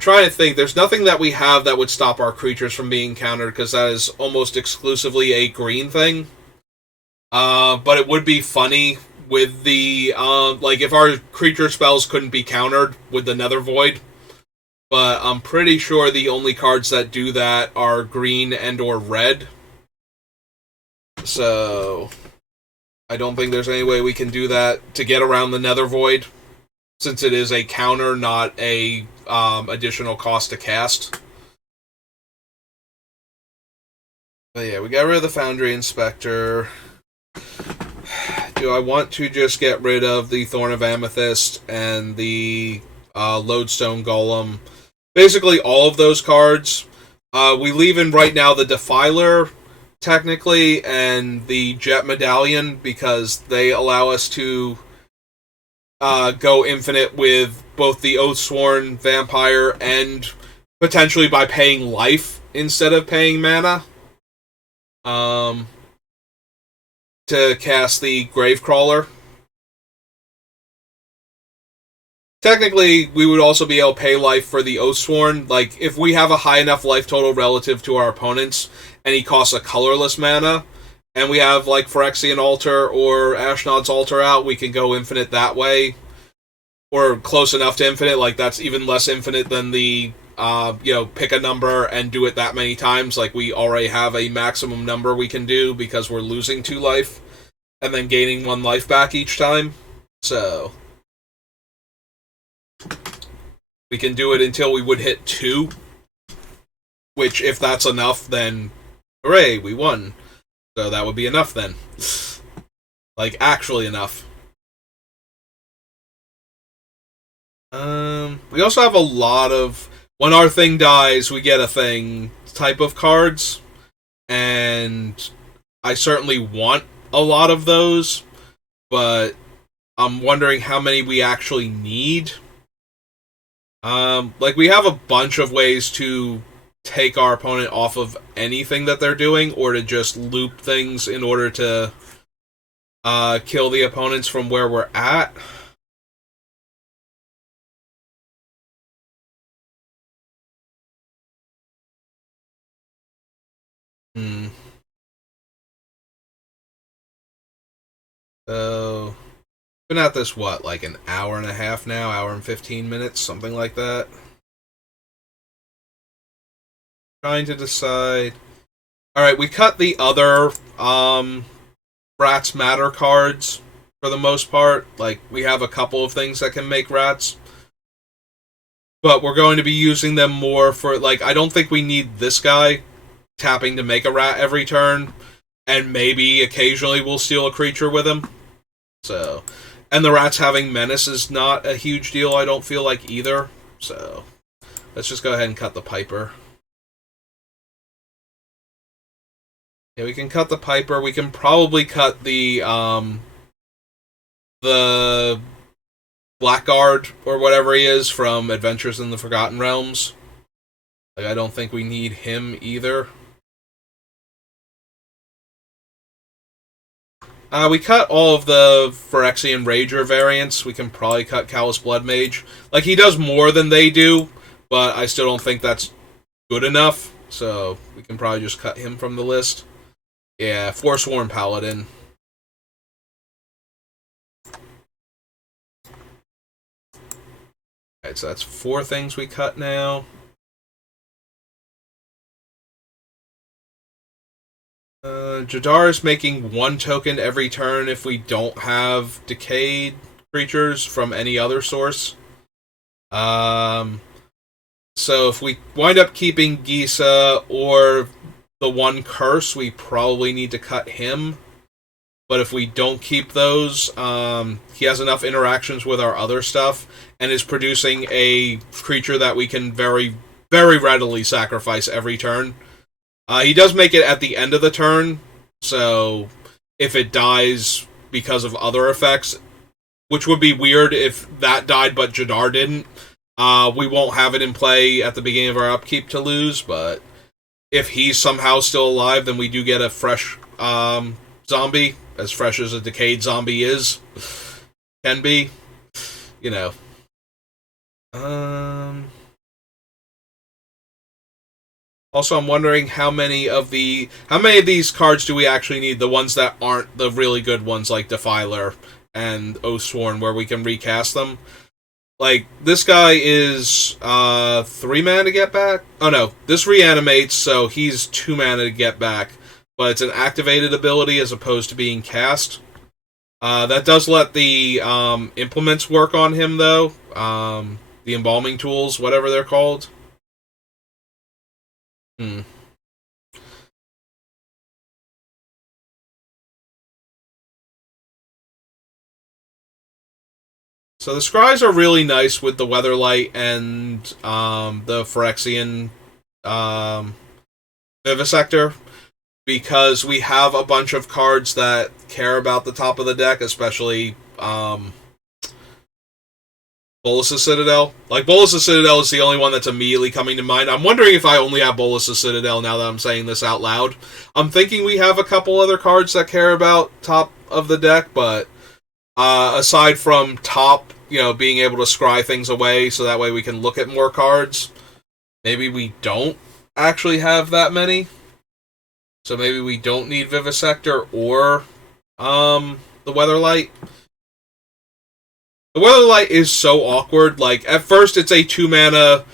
trying to think. There's nothing that we have that would stop our creatures from being countered, because that is almost exclusively a green thing. But it would be funny with the... like, if our creature spells couldn't be countered with the Nether Void. But I'm pretty sure the only cards that do that are green and or red. So I don't think there's any way we can do that to get around the Nether Void, since it is a counter, not a additional cost to cast. But yeah, we got rid of the Foundry Inspector. Do I want to just get rid of the Thorn of Amethyst and the Lodestone Golem? Basically all of those cards. We leave in right now the Defiler, technically, and the Jet Medallion, because they allow us to go infinite with both the Oathsworn Vampire and potentially by paying life instead of paying mana. To cast the Gravecrawler. Technically, we would also be able to pay life for the Oathsworn. Like, if we have a high enough life total relative to our opponents, and he costs a colorless mana, and we have, like, Phyrexian Altar or Ashnod's Altar out, we can go infinite that way. Or close enough to infinite, like, that's even less infinite than the, pick a number and do it that many times. Like, we already have a maximum number we can do because we're losing 2 life, and then gaining 1 life back each time. So... we can do it until we would hit 2. Which, if that's enough, then... hooray, we won. So that would be enough then. Like, actually enough. We also have a lot of... when our thing dies, we get a thing type of cards. And I certainly want a lot of those. But I'm wondering how many we actually need. Like, we have a bunch of ways to take our opponent off of anything that they're doing, or to just loop things in order to kill the opponents from where we're at. So, been at this, what, like an hour and a half now? Hour and 15 minutes? Something like that. Trying to decide. Alright, we cut the other Rats Matter cards for the most part. Like, we have a couple of things that can make rats. But we're going to be using them more for, like, I don't think we need this guy tapping to make a rat every turn. And maybe occasionally we'll steal a creature with him. So, and the rats having menace is not a huge deal, I don't feel like, either. So, let's just go ahead and cut the Piper. Yeah, we can cut the Piper. We can probably cut the Blackguard, or whatever he is, from Adventures in the Forgotten Realms. Like, I don't think we need him either. We cut all of the Phyrexian Rager variants. We can probably cut Callous Blood Mage. Like, he does more than they do, but I still don't think that's good enough. So, we can probably just cut him from the list. Yeah, Forsworn Paladin. Alright, so that's 4 things we cut now. Jadar is making one token every turn if we don't have decayed creatures from any other source. Um, so if we wind up keeping Gisa or the one curse, we probably need to cut him. But if we don't keep those, he has enough interactions with our other stuff and is producing a creature that we can very, very readily sacrifice every turn. He does make it at the end of the turn, so if it dies because of other effects, which would be weird if that died but Jadar didn't, we won't have it in play at the beginning of our upkeep to lose, but if he's somehow still alive, then we do get a fresh zombie, as fresh as a decayed zombie can be, you know. Also, I'm wondering how many of these cards do we actually need? The ones that aren't the really good ones, like Defiler and Oathsworn, where we can recast them. Like, this guy is 3 mana to get back. Oh no, this reanimates, so he's 2 mana to get back. But it's an activated ability as opposed to being cast. That does let the implements work on him, though. The embalming tools, whatever they're called. So the scries are really nice with the Weatherlight and the Phyrexian Vivisector, because we have a bunch of cards that care about the top of the deck, especially Bolas's Citadel. Like, Bolas's Citadel is the only one that's immediately coming to mind. I'm wondering if I only have Bolas's Citadel now that I'm saying this out loud. I'm thinking we have a couple other cards that care about top of the deck, but aside from top, being able to scry things away so that way we can look at more cards, maybe we don't actually have that many. So maybe we don't need Vivisector or the Weatherlight. The Weatherlight is so awkward. Like, at first it's a 2 mana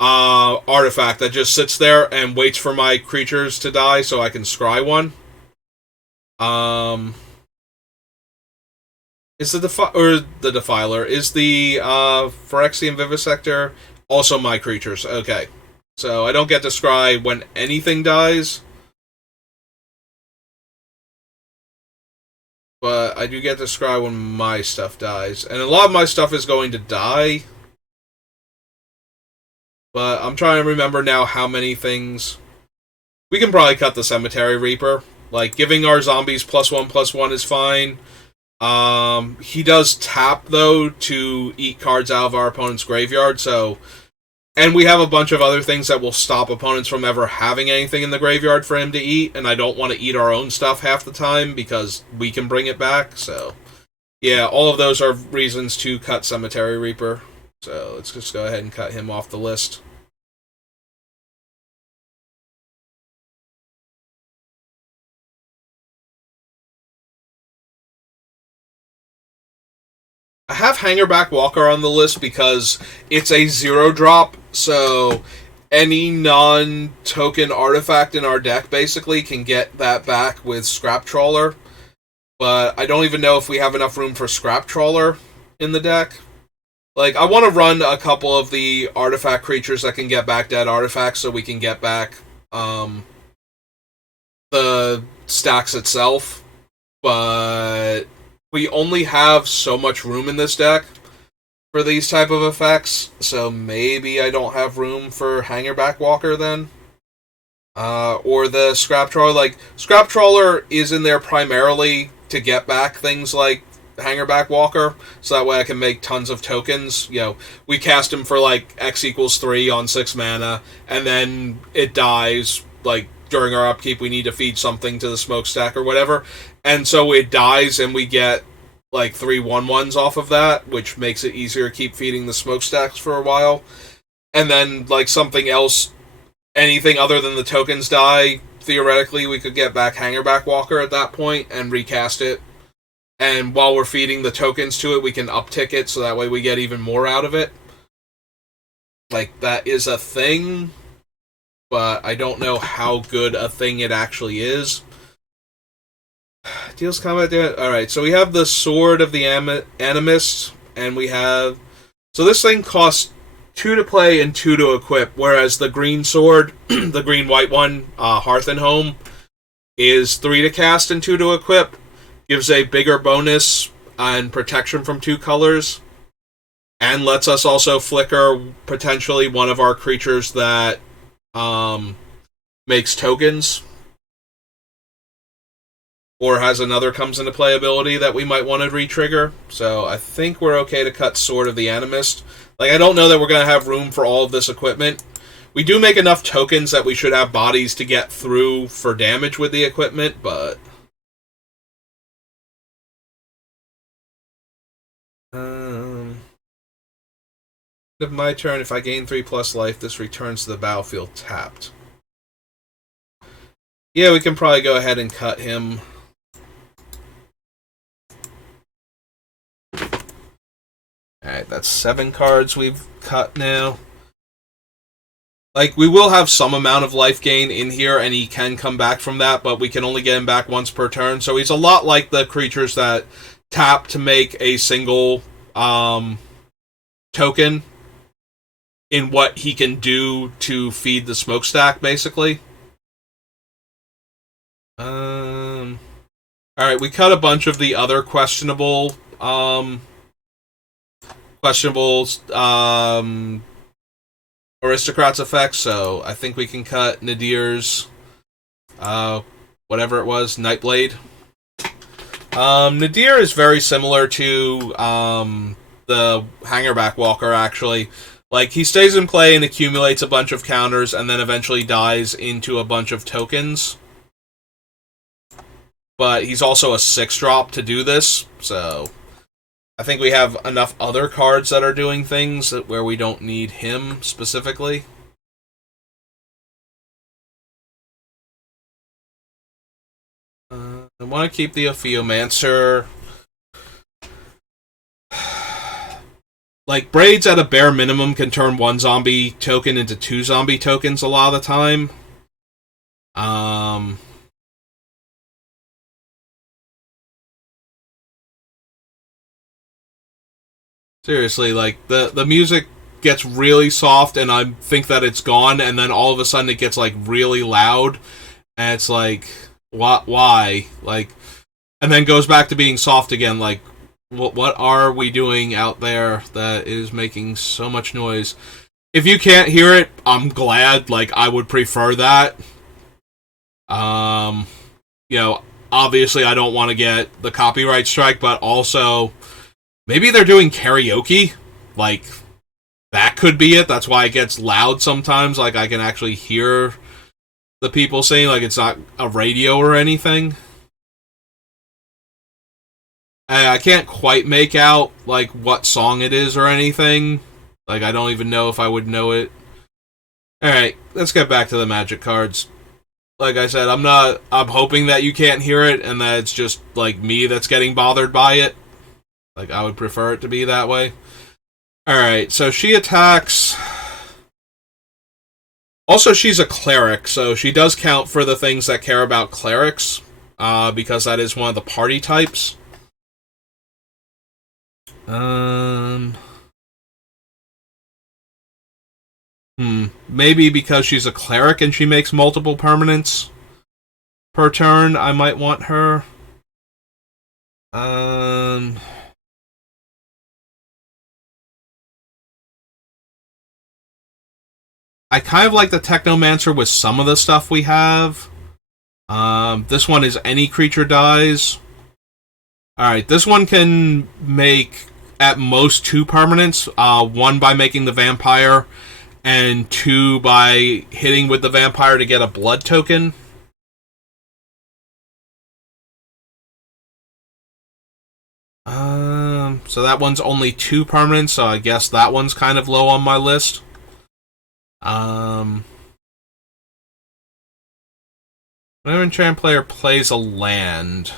artifact that just sits there and waits for my creatures to die so I can scry one. Is the Defiler, is the Phyrexian Vivisector also my creatures? Okay. So I don't get to scry when anything dies. But I do get to scry when my stuff dies. And a lot of my stuff is going to die. But I'm trying to remember now how many things. We can probably cut the Cemetery Reaper. Like, giving our zombies +1/+1 is fine. He does tap, though, to eat cards out of our opponent's graveyard, so... And we have a bunch of other things that will stop opponents from ever having anything in the graveyard for him to eat, and I don't want to eat our own stuff half the time, because we can bring it back, so... Yeah, all of those are reasons to cut Cemetery Reaper. So let's just go ahead and cut him off the list. I have Hangerback Walker on the list because it's a 0-drop, so any non-token artifact in our deck basically can get that back with Scrap Trawler. But I don't even know if we have enough room for Scrap Trawler in the deck. Like, I want to run a couple of the artifact creatures that can get back dead artifacts so we can get back the stacks itself. But we only have so much room in this deck for these type of effects, so maybe I don't have room for Hangerback Walker then. Or the Scrap Trawler. Like, Scrap Trawler is in there primarily to get back things like Hangerback Walker, so that way I can make tons of tokens. We cast him for like X equals 3 on 6 mana, and then it dies, like, during our upkeep we need to feed something to the smokestack or whatever, and so it dies and we get like 3 1/1s off of that, which makes it easier to keep feeding the smokestacks for a while. And then, like, something else, anything other than the tokens die, theoretically we could get back Hangerback Walker at that point and recast it. And while we're feeding the tokens to it, we can uptick it so that way we get even more out of it. Like, that is a thing, but I don't know how good a thing it actually is. deals combat damage. Alright, so we have the Sword of the Animist, and we have... So this thing costs 2 to play and 2 to equip, whereas the green sword, the green-white one, Hearth and Home, is 3 to cast and 2 to equip. Gives a bigger bonus and protection from 2 colors. And lets us also flicker potentially one of our creatures that makes tokens. Or has another comes into play ability that we might want to re-trigger. So I think we're okay to cut Sword of the Animist. Like, I don't know that we're going to have room for all of this equipment. We do make enough tokens that we should have bodies to get through for damage with the equipment, but... of my turn, if I gain 3+ life, this returns to the battlefield tapped. Yeah, we can probably go ahead and cut him. Alright, that's 7 cards we've cut now. Like, we will have some amount of life gain in here, and he can come back from that, but we can only get him back once per turn. So he's a lot like the creatures that tap to make a single token in what he can do to feed the smokestack, basically. Alright, we cut a bunch of the other questionable aristocrats effects, so I think we can cut Nadir's whatever it was, Nightblade. Nadir is very similar to the Hangerback Walker, actually. Like, he stays in play and accumulates a bunch of counters and then eventually dies into a bunch of tokens. But he's also a 6-drop to do this, so I think we have enough other cards that are doing things where we don't need him specifically. I want to keep the Ophiomancer. Like, Braids at a bare minimum can turn 1 zombie token into 2 zombie tokens a lot of the time. Seriously, like, the music gets really soft and I think that it's gone, and then all of a sudden it gets, like, really loud, and it's like, why? Like, and then goes back to being soft again, like, what are we doing out there that is making so much noise? If you can't hear it, I'm glad. Like, I would prefer that. You know, obviously I don't want to get the copyright strike, but also, maybe they're doing karaoke. Like, that could be it. That's why it gets loud sometimes. Like, I can actually hear the people saying, like, it's not a radio or anything. I can't quite make out, like, what song it is or anything. Like, I don't even know if I would know it. Alright, let's get back to the Magic cards. Like I said, I'm hoping that you can't hear it and that it's just, like, me that's getting bothered by it. Like, I would prefer it to be that way. Alright, so she attacks... Also, she's a cleric, so she does count for the things that care about clerics, because that is one of the party types. Maybe because she's a cleric and she makes multiple permanents per turn, I might want her. I kind of like the Technomancer with some of the stuff we have. This one is any creature dies. Alright, this one can make at most 2 permanents. 1 by making the vampire, and 2 by hitting with the vampire to get a blood token. So that one's only 2 permanents, so I guess that one's kind of low on my list. Whenever an enchant player plays a land,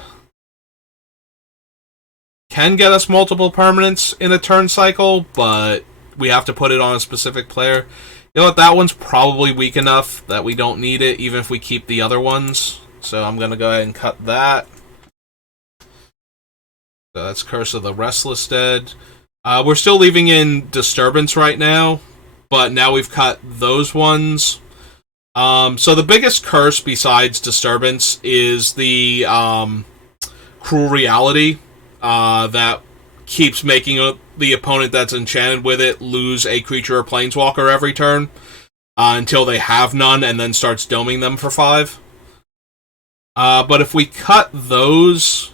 can get us multiple permanents in a turn cycle, but we have to put it on a specific player. You know what, that one's probably weak enough that we don't need it, even if we keep the other ones. So I'm going to go ahead and cut that. So that's Curse of the Restless Dead. We're still leaving in Disturbance right now, but now we've cut those ones. So the biggest curse besides Disturbance is the Cruel Reality that keeps making the opponent that's enchanted with it lose a creature or planeswalker every turn until they have none, and then starts doming them for 5. But if we cut those,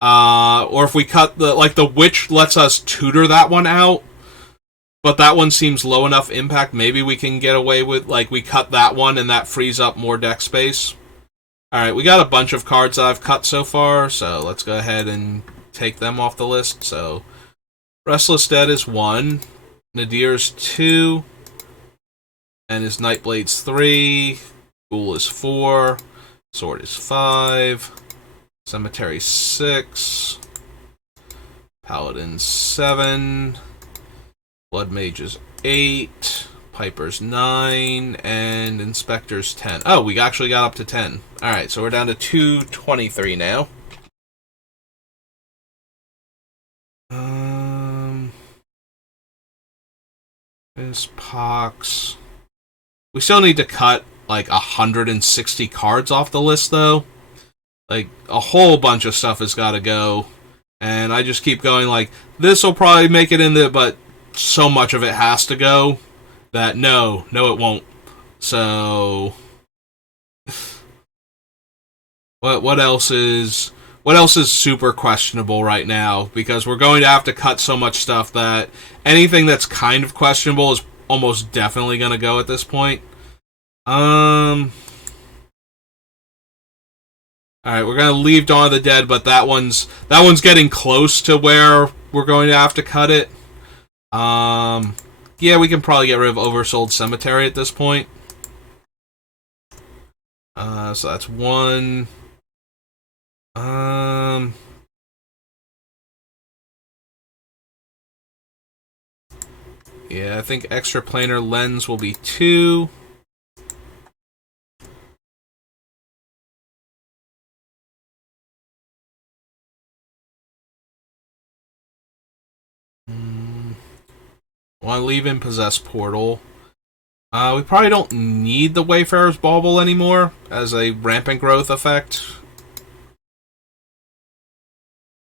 or if we cut the Witch lets us tutor that one out, but that one seems low enough impact, maybe we can get away with, we cut that one and that frees up more deck space. Alright, we got a bunch of cards that I've cut so far, so let's go ahead and take them off the list. So, Restless Dead is 1, Nadir's 2, and his Nightblade's 3, Ghoul is 4, Sword is 5, Cemetery 6, Paladin 7, Blood Mage's 8, Piper's 9, and Inspector's 10. Oh, we actually got up to 10. Alright, so we're down to 223 now. This Pox. We still need to cut, 160 cards off the list, though. A whole bunch of stuff has got to go. And I just keep going, this will probably make it in there, but so much of it has to go that no, it won't. So what else is super questionable right now? Because we're going to have to cut so much stuff that anything that's kind of questionable is almost definitely going to go at this point. Alright, we're gonna leave Dawn of the Dead, but that one's getting close to where we're going to have to cut it. Yeah, we can probably get rid of Oversold Cemetery at this point. So that's 1. Yeah, I think Extraplanar Lens will be 2. Want to leave in Possess Portal. We probably don't need the Wayfarer's Bauble anymore as a rampant growth effect.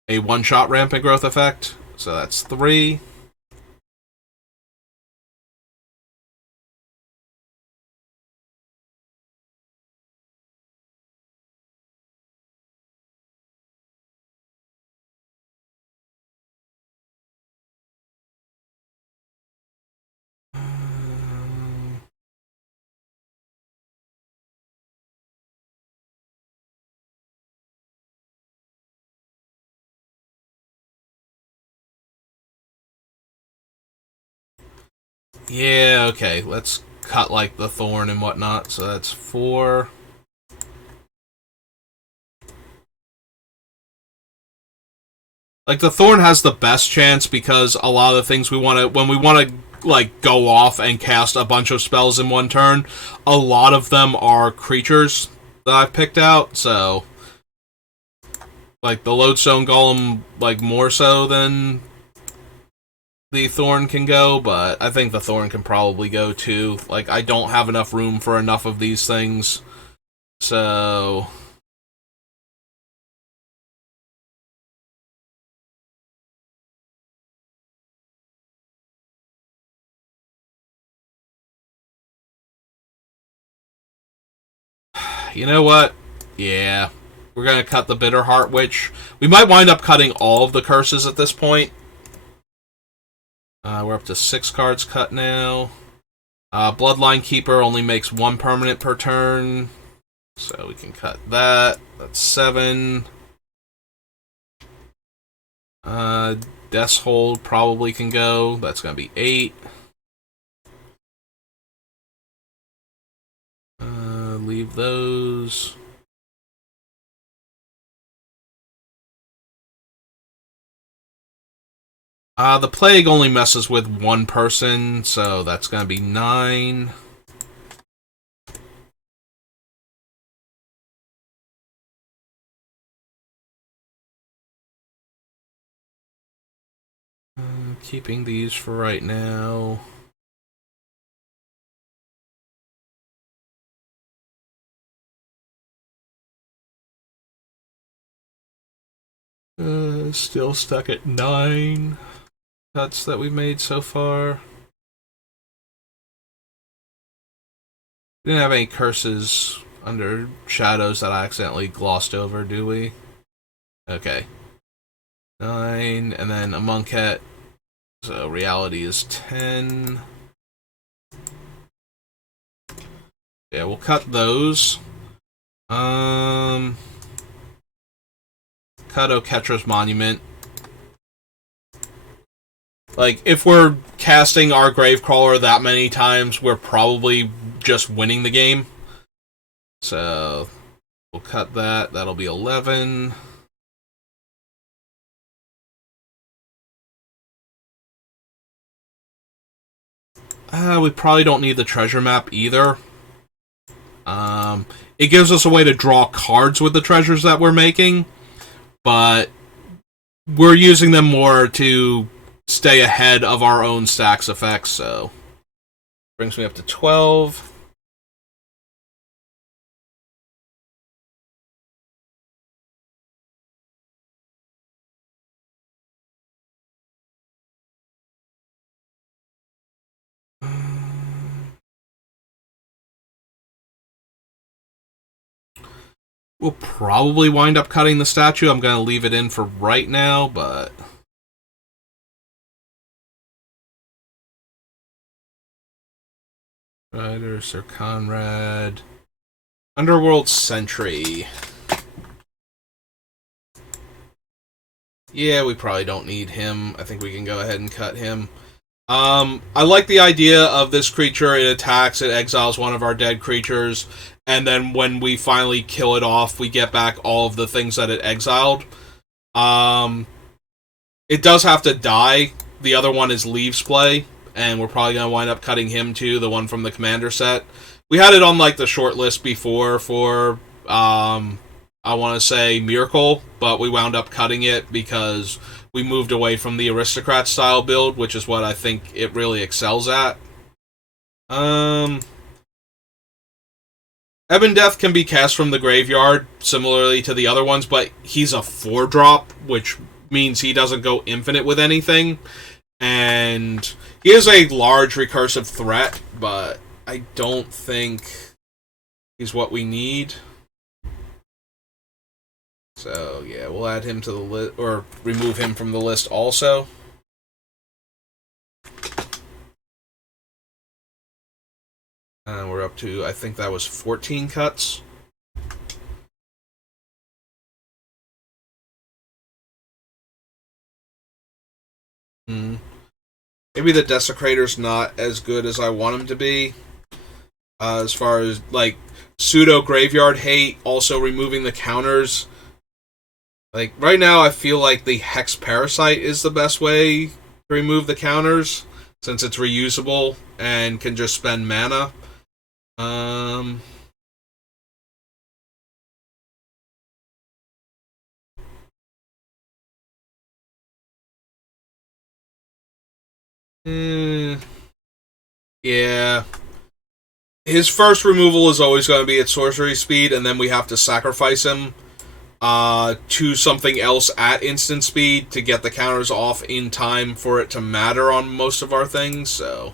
A one-shot rampant growth effect. So that's 3. Yeah, okay. Let's cut the Thorn and whatnot. So that's 4. The Thorn has the best chance because a lot of the things when we want to go off and cast a bunch of spells in one turn, a lot of them are creatures that I've picked out. So the Lodestone Golem more so than the Thorn can go, but I think the Thorn can probably go too. I don't have enough room for enough of these things. So you know what? Yeah. We're going to cut the Bitterheart Witch. We might wind up cutting all of the curses at this point. We're up to 6 cards cut now. Bloodline Keeper only makes 1 permanent per turn. So we can cut that. That's 7. Death's Hold probably can go. That's going to be 8. Leave those. The Plague only messes with 1 person, so that's going to be 9. Keeping these for right now. Still stuck at 9 cuts that we've made so far. Didn't have any curses under shadows that I accidentally glossed over, do we? Okay. 9, and then a monkette. So reality is 10. Yeah, we'll cut those. Cut Oketra's Monument. Like, if we're casting our Gravecrawler that many times, we're probably just winning the game. So, we'll cut that. That'll be 11. We probably don't need the treasure map either. It gives us a way to draw cards with the treasures that we're making, but we're using them more to stay ahead of our own stacks effects, so brings me up to 12. We'll probably wind up cutting the statue. I'm going to leave it in for right now, but Rider, Sir Conrad, Underworld Sentry. Yeah, we probably don't need him. I think we can go ahead and cut him. I like the idea of this creature. It attacks, it exiles one of our dead creatures, and then when we finally kill it off, we get back all of the things that it exiled. It does have to die. The other one is Leaves Play, and we're probably going to wind up cutting him too, the one from the Commander set. We had it on like the short list before for, I want to say Miracle, but we wound up cutting it because we moved away from the Aristocrat style build, which is what I think it really excels at. Ebon Death can be cast from the graveyard, similarly to the other ones, but he's a 4-drop, which means he doesn't go infinite with anything. And he is a large recursive threat, but I don't think he's what we need. So, yeah, we'll add him to the list, or remove him from the list also. And we're up to, I think that was 14 cuts. Maybe the Desecrator's not as good as I want him to be. As far as, like, pseudo graveyard hate, also removing the counters. Like, right now I feel like the Hex Parasite is the best way to remove the counters, since it's reusable and can just spend mana. Yeah. His first removal is always going to be at sorcery speed, and then we have to sacrifice him to something else at instant speed to get the counters off in time for it to matter on most of our things, so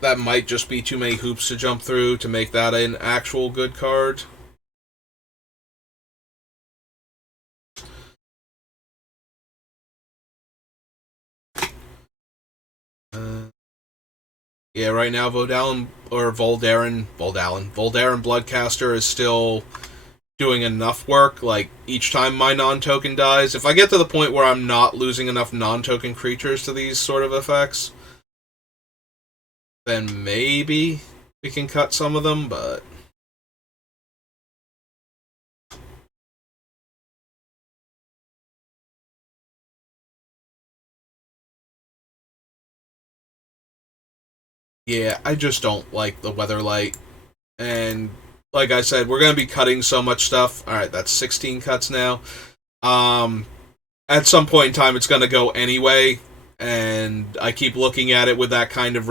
that might just be too many hoops to jump through to make that an actual good card. Yeah, right now Voldaren Bloodcaster is still doing enough work. Like, each time my non-token dies, if I get to the point where I'm not losing enough non-token creatures to these sort of effects, then maybe we can cut some of them, but yeah, I just don't like the Weatherlight. And like I said, we're going to be cutting so much stuff. Alright, that's 16 cuts now. At some point in time, it's going to go anyway, and I keep looking at it with that kind of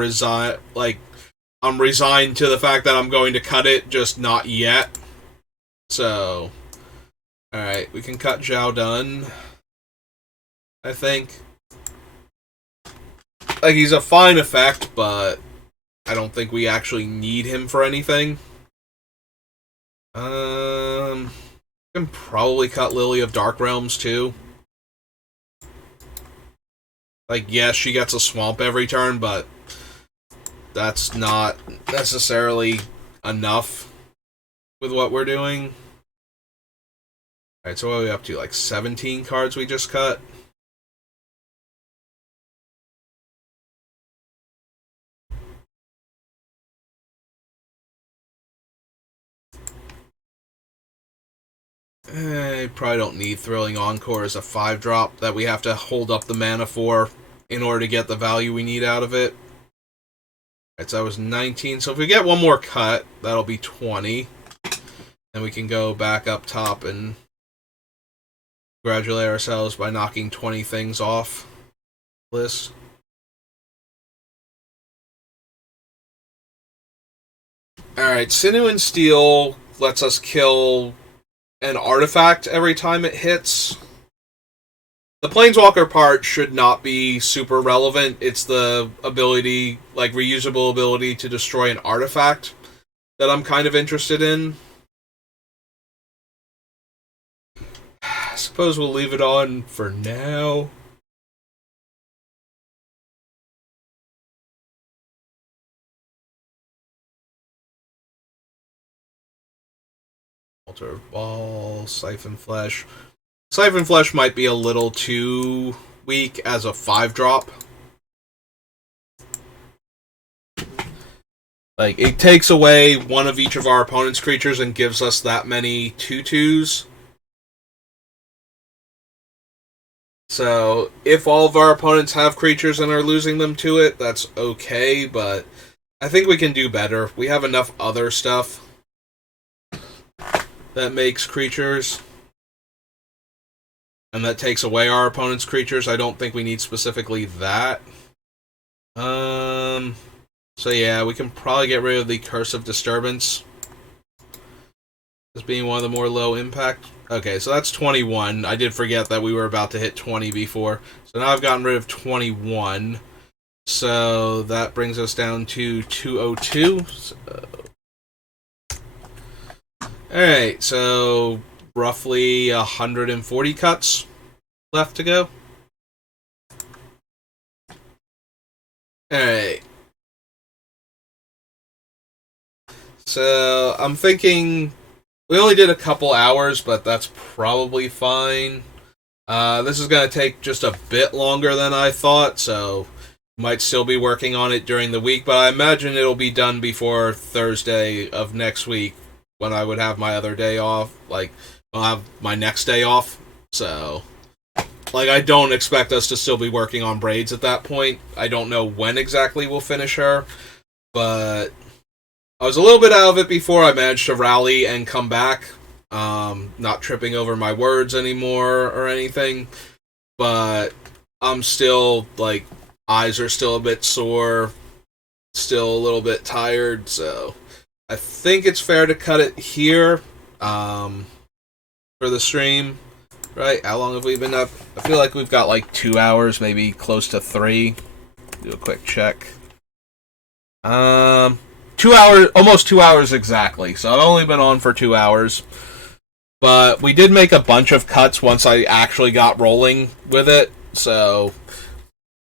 I'm resigned to the fact that I'm going to cut it, just not yet. So, alright, we can cut Zhao Dun, I think. Like, he's a fine effect, but I don't think we actually need him for anything. We can probably cut Lily of Dark Realms, too. Like, yes, she gets a swamp every turn, but that's not necessarily enough with what we're doing. Alright, so what are we up to? Like 17 cards we just cut? Probably don't need Thrilling Encore as a 5-drop that we have to hold up the mana for in order to get the value we need out of it. Alright, so that was 19. So if we get one more cut, that'll be 20. Then we can go back up top and congratulate ourselves by knocking 20 things off list. Alright, Sinew and Steel lets us kill an artifact every time it hits. The Planeswalker part should not be super relevant. It's the ability, like reusable ability to destroy an artifact that I'm kind of interested in. I suppose we'll leave it on for now. Altar of Ball, Siphon Flesh. Siphon Flesh might be a little too weak as a 5-drop. Like, it takes away one of each of our opponent's creatures and gives us that many 2/2s. So, if all of our opponents have creatures and are losing them to it, that's okay, but I think we can do better. We have enough other stuff that makes creatures, and that takes away our opponent's creatures. I don't think we need specifically that. So yeah, we can probably get rid of the Curse of Disturbance as being one of the more low impact. Okay, so that's 21. I did forget that we were about to hit 20 before. So now I've gotten rid of 21. So that brings us down to 202. Alright, so roughly 140 cuts left to go. Alright. So I'm thinking we only did a couple hours, but that's probably fine. This is going to take just a bit longer than I thought, so might still be working on it during the week, but I imagine it'll be done before Thursday of next week, when I would have my other day off. Like, I'll have my next day off. So, like, I don't expect us to still be working on Braids at that point. I don't know when exactly we'll finish her, but I was a little bit out of it before I managed to rally and come back. Not tripping over my words anymore or anything, but I'm still, like, eyes are still a bit sore, still a little bit tired, so I think it's fair to cut it here for the stream. Right? How long have we been up? I feel like we've got like 2 hours, maybe close to 3. Do a quick check. 2 hours, almost 2 hours exactly. So I've only been on for 2 hours. But we did make a bunch of cuts once I actually got rolling with it. So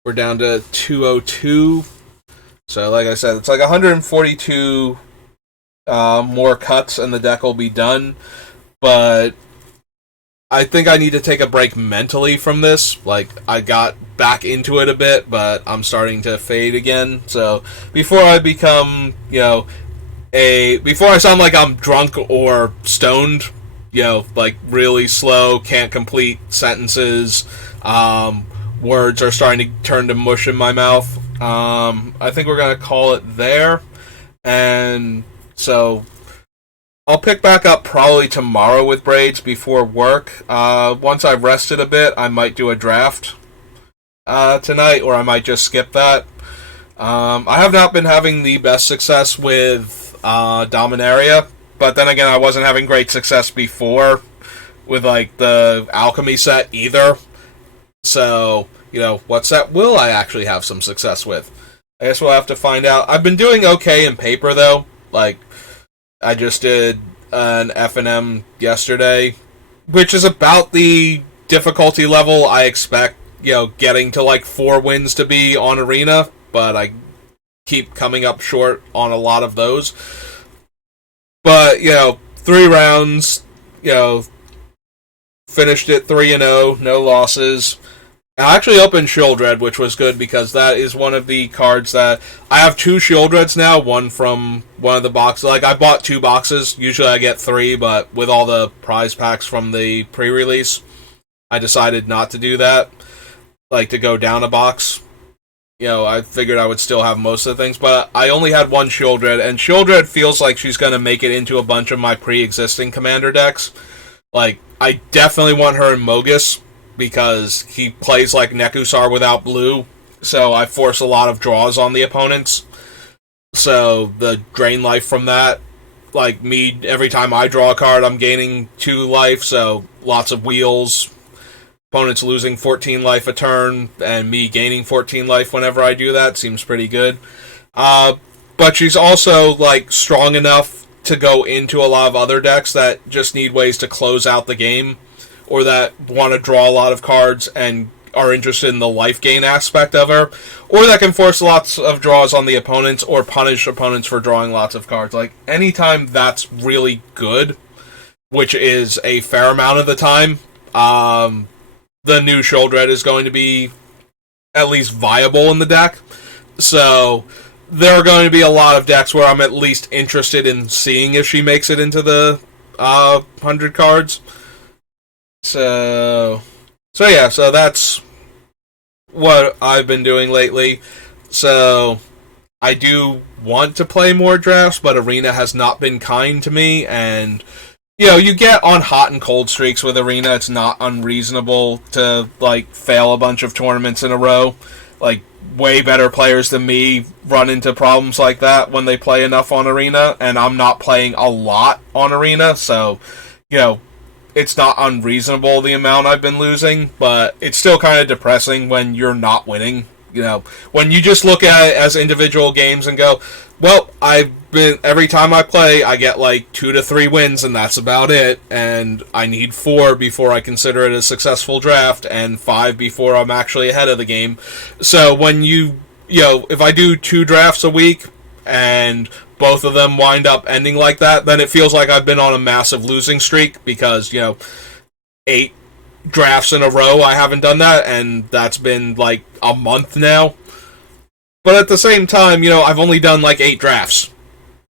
we're down to 202. So like I said, it's like 142 more cuts and the deck will be done, but I think I need to take a break mentally from this. Like, I got back into it a bit, but I'm starting to fade again. So before I become, before I sound like I'm drunk or stoned, like really slow, can't complete sentences, words are starting to turn to mush in my mouth, I think we're gonna call it there. And so I'll pick back up probably tomorrow with Braids before work. Once I've rested a bit, I might do a draft. tonight, or I might just skip that. I have not been having the best success with Dominaria, but then again, I wasn't having great success before with like the Alchemy set either. So, what set will I actually have some success with? I guess we'll have to find out. I've been doing okay in paper though. Like, I just did an F&M yesterday, which is about the difficulty level I expect, getting to like 4 wins to be on Arena, but I keep coming up short on a lot of those. But, 3 rounds, finished it 3-0, no losses. I actually opened Shieldred, which was good because that is one of the cards that I have 2 Shieldreds now, one from one of the boxes. Like, I bought 2 boxes. Usually I get 3, but with all the prize packs from the pre-release, I decided not to do that. Like, to go down a box. I figured I would still have most of the things, but I only had 1 Shieldred, and Shieldred feels like she's going to make it into a bunch of my pre-existing commander decks. Like, I definitely want her in Mogus, because he plays like Nekusar without blue, so I force a lot of draws on the opponents. So the drain life from that, like me, every time I draw a card, I'm gaining 2 life, so lots of wheels. Opponents losing 14 life a turn, and me gaining 14 life whenever I do that seems pretty good. But she's also like strong enough to go into a lot of other decks that just need ways to close out the game, or that want to draw a lot of cards and are interested in the life gain aspect of her, or that can force lots of draws on the opponents or punish opponents for drawing lots of cards. Like, anytime that's really good, which is a fair amount of the time, the new Shieldred is going to be at least viable in the deck. So there are going to be a lot of decks where I'm at least interested in seeing if she makes it into the 100 cards. So that's what I've been doing lately. So I do want to play more drafts, but Arena has not been kind to me, and you get on hot and cold streaks with Arena. It's not unreasonable to like fail a bunch of tournaments in a row. Like, way better players than me run into problems like that when they play enough on Arena, and I'm not playing a lot on Arena, so it's not unreasonable the amount I've been losing, but it's still kind of depressing when you're not winning. When you just look at it as individual games and go, well, every time I play, I get like 2 to 3 wins, and that's about it, and I need 4 before I consider it a successful draft, and 5 before I'm actually ahead of the game. So when if I do 2 drafts a week, and both of them wind up ending like that, then it feels like I've been on a massive losing streak, because 8 drafts in a row I haven't done that, and that's been like a month now. But at the same time, I've only done like 8 drafts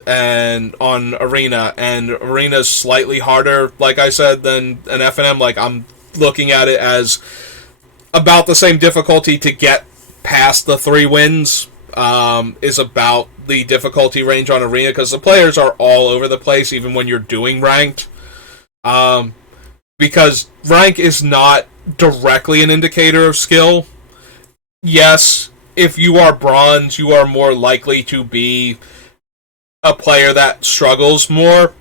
and on Arena, and Arena's slightly harder, like I said, than an F&M. Like, I'm looking at it as about the same difficulty to get past the 3 wins is about the difficulty range on Arena, because the players are all over the place even when you're doing ranked. Because rank is not directly an indicator of skill. Yes, if you are bronze, you are more likely to be a player that struggles more,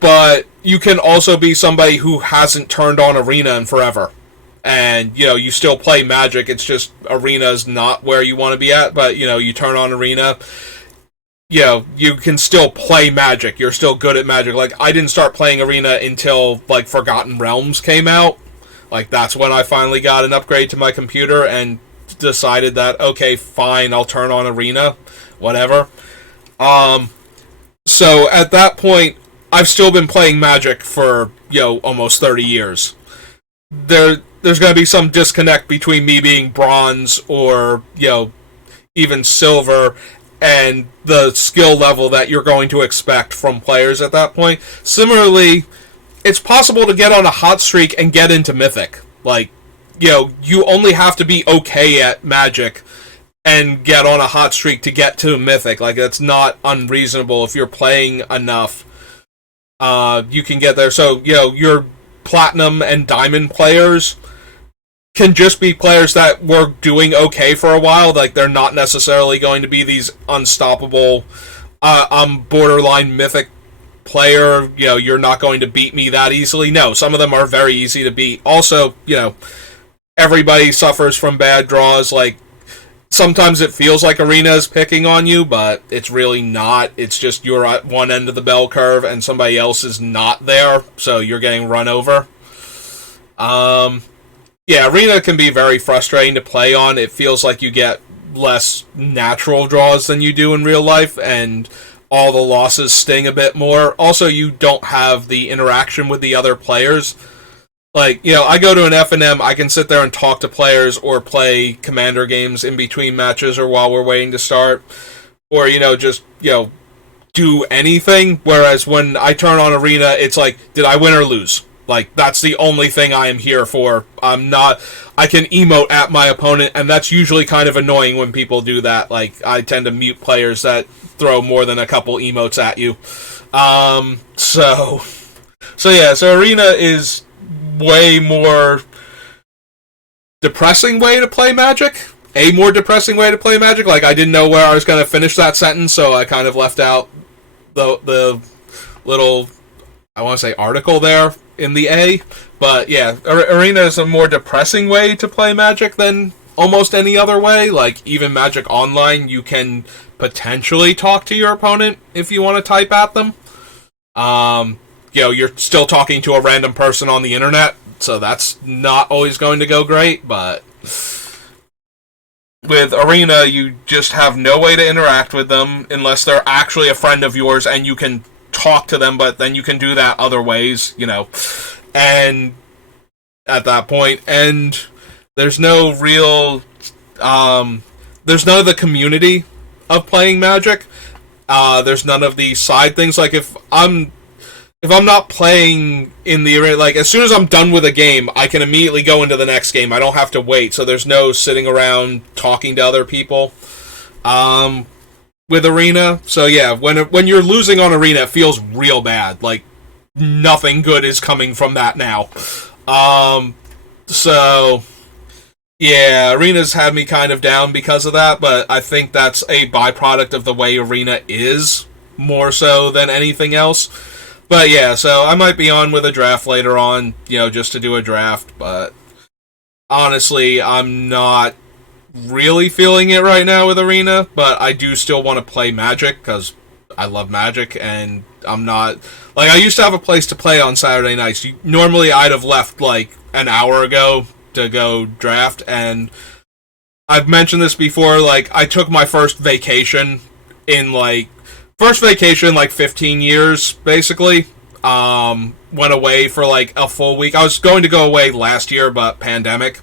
but you can also be somebody who hasn't turned on Arena in forever. And, you still play Magic, it's just Arena's not where you want to be at, but, you turn on Arena, you can still play Magic, you're still good at Magic. Like, I didn't start playing Arena until, like, Forgotten Realms came out. Like, that's when I finally got an upgrade to my computer and decided that, okay, fine, I'll turn on Arena, whatever. So, at that point, I've still been playing Magic for, almost 30 years. There's going to be some disconnect between me being bronze or, even silver and the skill level that you're going to expect from players at that point. Similarly, it's possible to get on a hot streak and get into Mythic. Like, you only have to be okay at Magic and get on a hot streak to get to Mythic. Like, that's not unreasonable. If you're playing enough, you can get there. So, your Platinum and Diamond players, can just be players that were doing okay for a while. Like, they're not necessarily going to be these unstoppable, borderline mythic player. You're not going to beat me that easily. No, some of them are very easy to beat. Also, everybody suffers from bad draws. Like, sometimes it feels like Arena is picking on you, but it's really not. It's just you're at one end of the bell curve and somebody else is not there, so you're getting run over. Yeah, Arena can be very frustrating to play on. It feels like you get less natural draws than you do in real life, and all the losses sting a bit more. Also, you don't have the interaction with the other players. Like, I go to an F&M, I can sit there and talk to players or play Commander games in between matches or while we're waiting to start. Or, just, do anything. Whereas when I turn on Arena, it's like, did I win or lose? Like, that's the only thing I am here for. I can emote at my opponent, and that's usually kind of annoying when people do that. Like, I tend to mute players that throw more than a couple emotes at you. So Arena is way more depressing way to play Magic. A more depressing way to play Magic. Like, I didn't know where I was going to finish that sentence, so I kind of left out the little, I want to say, article there in the A. But yeah, Arena is a more depressing way to play Magic than almost any other way. Like, even Magic Online, you can potentially talk to your opponent if you want to type at them. You're still talking to a random person on the internet, so that's not always going to go great, but with Arena, you just have no way to interact with them unless they're actually a friend of yours and you can talk to them, but then you can do that other ways, and at that point, and there's no real, there's none of the community of playing Magic. There's none of the side things. Like, if I'm not playing in the arena, like, as soon as I'm done with a game, I can immediately go into the next game. I don't have to wait, so there's no sitting around talking to other people with Arena. So yeah, when you're losing on Arena, it feels real bad. Like, nothing good is coming from that now. So yeah, Arena's had me kind of down because of that, but I think that's a byproduct of the way Arena is, more so than anything else. But yeah, so I might be on with a draft later on, just to do a draft, but honestly, I'm not really feeling it right now with Arena, but I do still want to play Magic, because I love Magic, and I'm not, like, I used to have a place to play on Saturday nights. Normally, I'd have left, like, an hour ago to go draft, and I've mentioned this before, like, I took my first vacation in, like, 15 years, basically. Went away for, like, a full week. I was going to go away last year, but pandemic.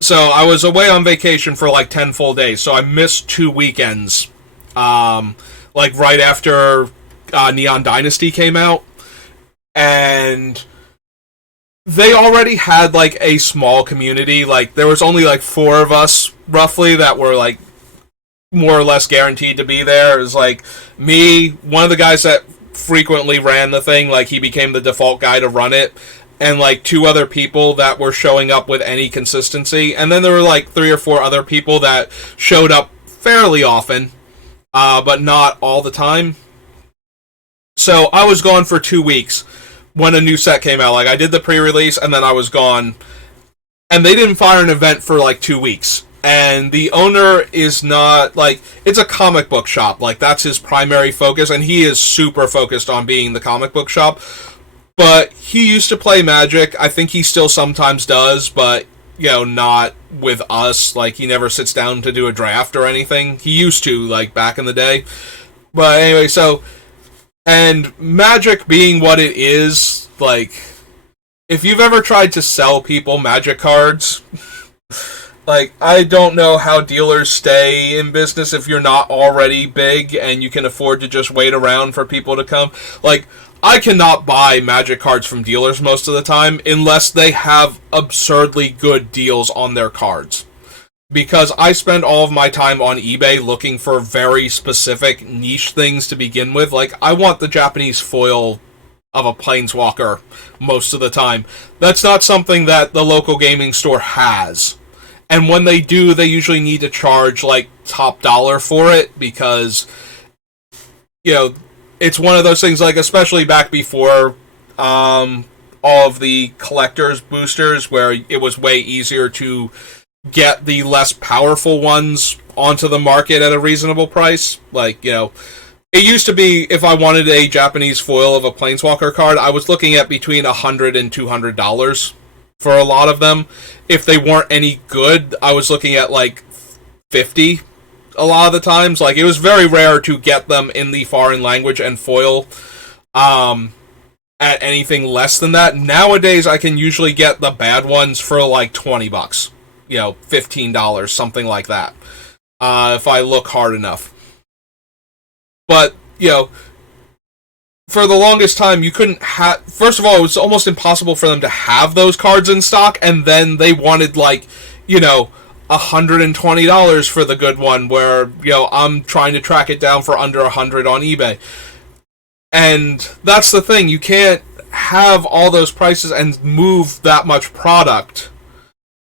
So I was away on vacation for, like, 10 full days. So I missed 2 weekends, like, right after Neon Dynasty came out. And they already had, like, a small community. Like, there was only, like, 4 of us, roughly, that were, like, more or less guaranteed to be there. It was like me, one of the guys that frequently ran the thing, like, he became the default guy to run it, and like 2 other people that were showing up with any consistency, and then there were like 3 or 4 other people that showed up fairly often, but not all the time. So I was gone for 2 weeks when a new set came out. Like, I did the pre-release and then I was gone, and they didn't fire an event for like 2 weeks. And the owner is not, like, it's a comic book shop. Like, that's his primary focus, and he is super focused on being the comic book shop. But he used to play Magic. I think he still sometimes does, but, not with us. Like, he never sits down to do a draft or anything. He used to, like, back in the day. But anyway, so, and Magic being what it is, like, if you've ever tried to sell people Magic cards, like, I don't know how dealers stay in business if you're not already big and you can afford to just wait around for people to come. Like, I cannot buy Magic cards from dealers most of the time unless they have absurdly good deals on their cards. Because I spend all of my time on eBay looking for very specific niche things to begin with. Like, I want the Japanese foil of a Planeswalker most of the time. That's not something that the local gaming store has. And when they do, they usually need to charge like top dollar for it because, you know, it's one of those things, like, especially back before all of the collector's boosters, where it was way easier to get the less powerful ones onto the market at a reasonable price. Like, it used to be, if I wanted a Japanese foil of a Planeswalker card, I was looking at between $100 and $200 for a lot of them. If they weren't any good, I was looking at like 50 a lot of the times. Like, it was very rare to get them in the foreign language and foil at anything less than that. Nowadays, I can usually get the bad ones for like $20, $15, something like that, if I look hard enough. But, for the longest time, you couldn't have... First of all, it was almost impossible for them to have those cards in stock, and then they wanted, like, $120 for the good one, where, I'm trying to track it down for under $100 on eBay. And that's the thing, you can't have all those prices and move that much product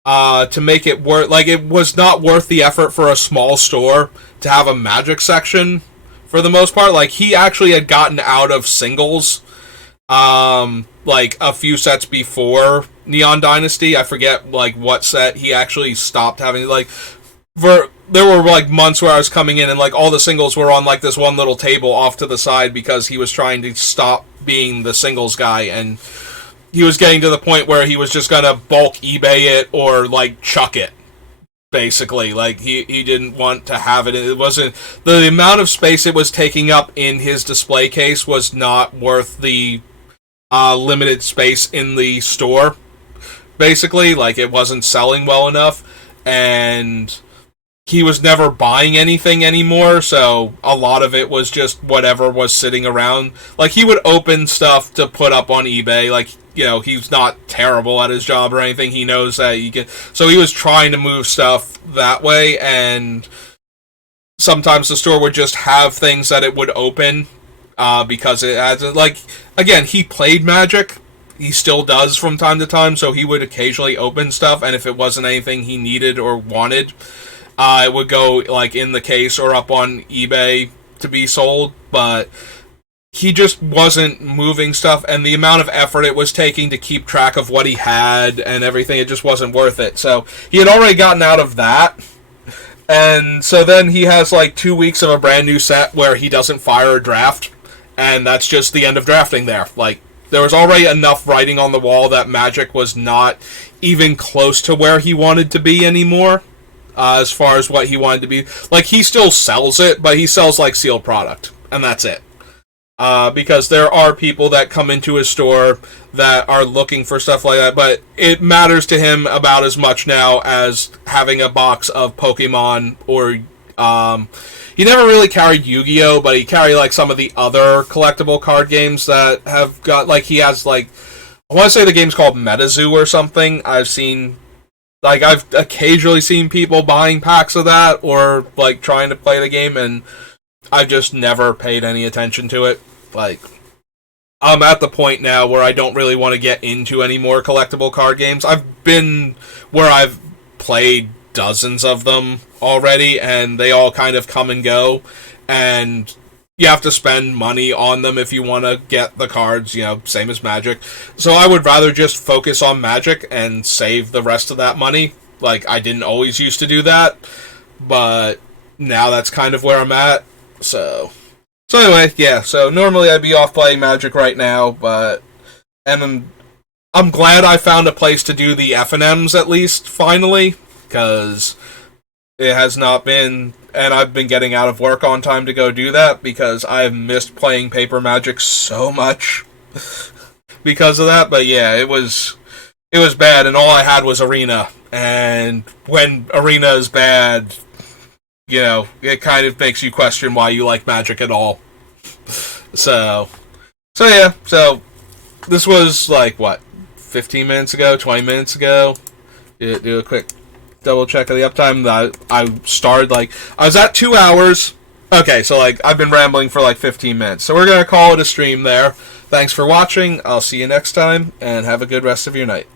to make it worth... Like, it was not worth the effort for a small store to have a Magic section, for the most part. Like, he actually had gotten out of singles, like, a few sets before Neon Dynasty. I forget, like, what set he actually stopped having, like... There were, like, months where I was coming in and, like, all the singles were on, like, this one little table off to the side because he was trying to stop being the singles guy, and he was getting to the point where he was just gonna bulk eBay it or, like, chuck it, basically. Like, he didn't want to have it. It wasn't... The amount of space it was taking up in his display case was not worth the limited space in the store, basically. Like, it wasn't selling well enough, and... he was never buying anything anymore, so a lot of it was just whatever was sitting around. Like, he would open stuff to put up on eBay. Like, he's not terrible at his job or anything. He knows that you can... So he was trying to move stuff that way, and sometimes the store would just have things that it would open because it had... Like, again, he played Magic. He still does from time to time, so he would occasionally open stuff, and if it wasn't anything he needed or wanted... it would go, like, in the case or up on eBay to be sold, but he just wasn't moving stuff, and the amount of effort it was taking to keep track of what he had and everything, it just wasn't worth it. So he had already gotten out of that, and so then he has, like, 2 weeks of a brand new set where he doesn't fire a draft, and that's just the end of drafting there. Like, there was already enough writing on the wall that Magic was not even close to where he wanted to be anymore. As far as what he wanted to be. Like, he still sells it, but he sells, like, sealed product. And that's it. Because there are people that come into his store that are looking for stuff like that, but it matters to him about as much now as having a box of Pokemon or... he never really carried Yu-Gi-Oh!, but he carried, like, some of the other collectible card games that have got... Like, he has, like... I want to say the game's called MetaZoo or something. I've occasionally seen people buying packs of that or, like, trying to play the game, and I've just never paid any attention to it. Like, I'm at the point now where I don't really want to get into any more collectible card games. I've been where I've played dozens of them already, and they all kind of come and go, and you have to spend money on them if you want to get the cards, same as Magic. So I would rather just focus on Magic and save the rest of that money. Like, I didn't always used to do that, but now that's kind of where I'm at. So anyway, yeah, so normally I'd be off playing Magic right now, but... And I'm glad I found a place to do the F&Ms at least, finally, because it has not been... And I've been getting out of work on time to go do that because I've missed playing Paper Magic so much because of that. But yeah, it was bad, and all I had was Arena. And when Arena is bad, it kind of makes you question why you like Magic at all. So yeah, so this was like, what, 15 minutes ago, 20 minutes ago? Do a quick double check of the uptime. I started, like, I was at 2 hours, Okay, so like I've been rambling for like 15 minutes. So we're going to call it a stream there. Thanks for watching. I'll see you next time and have a good rest of your night.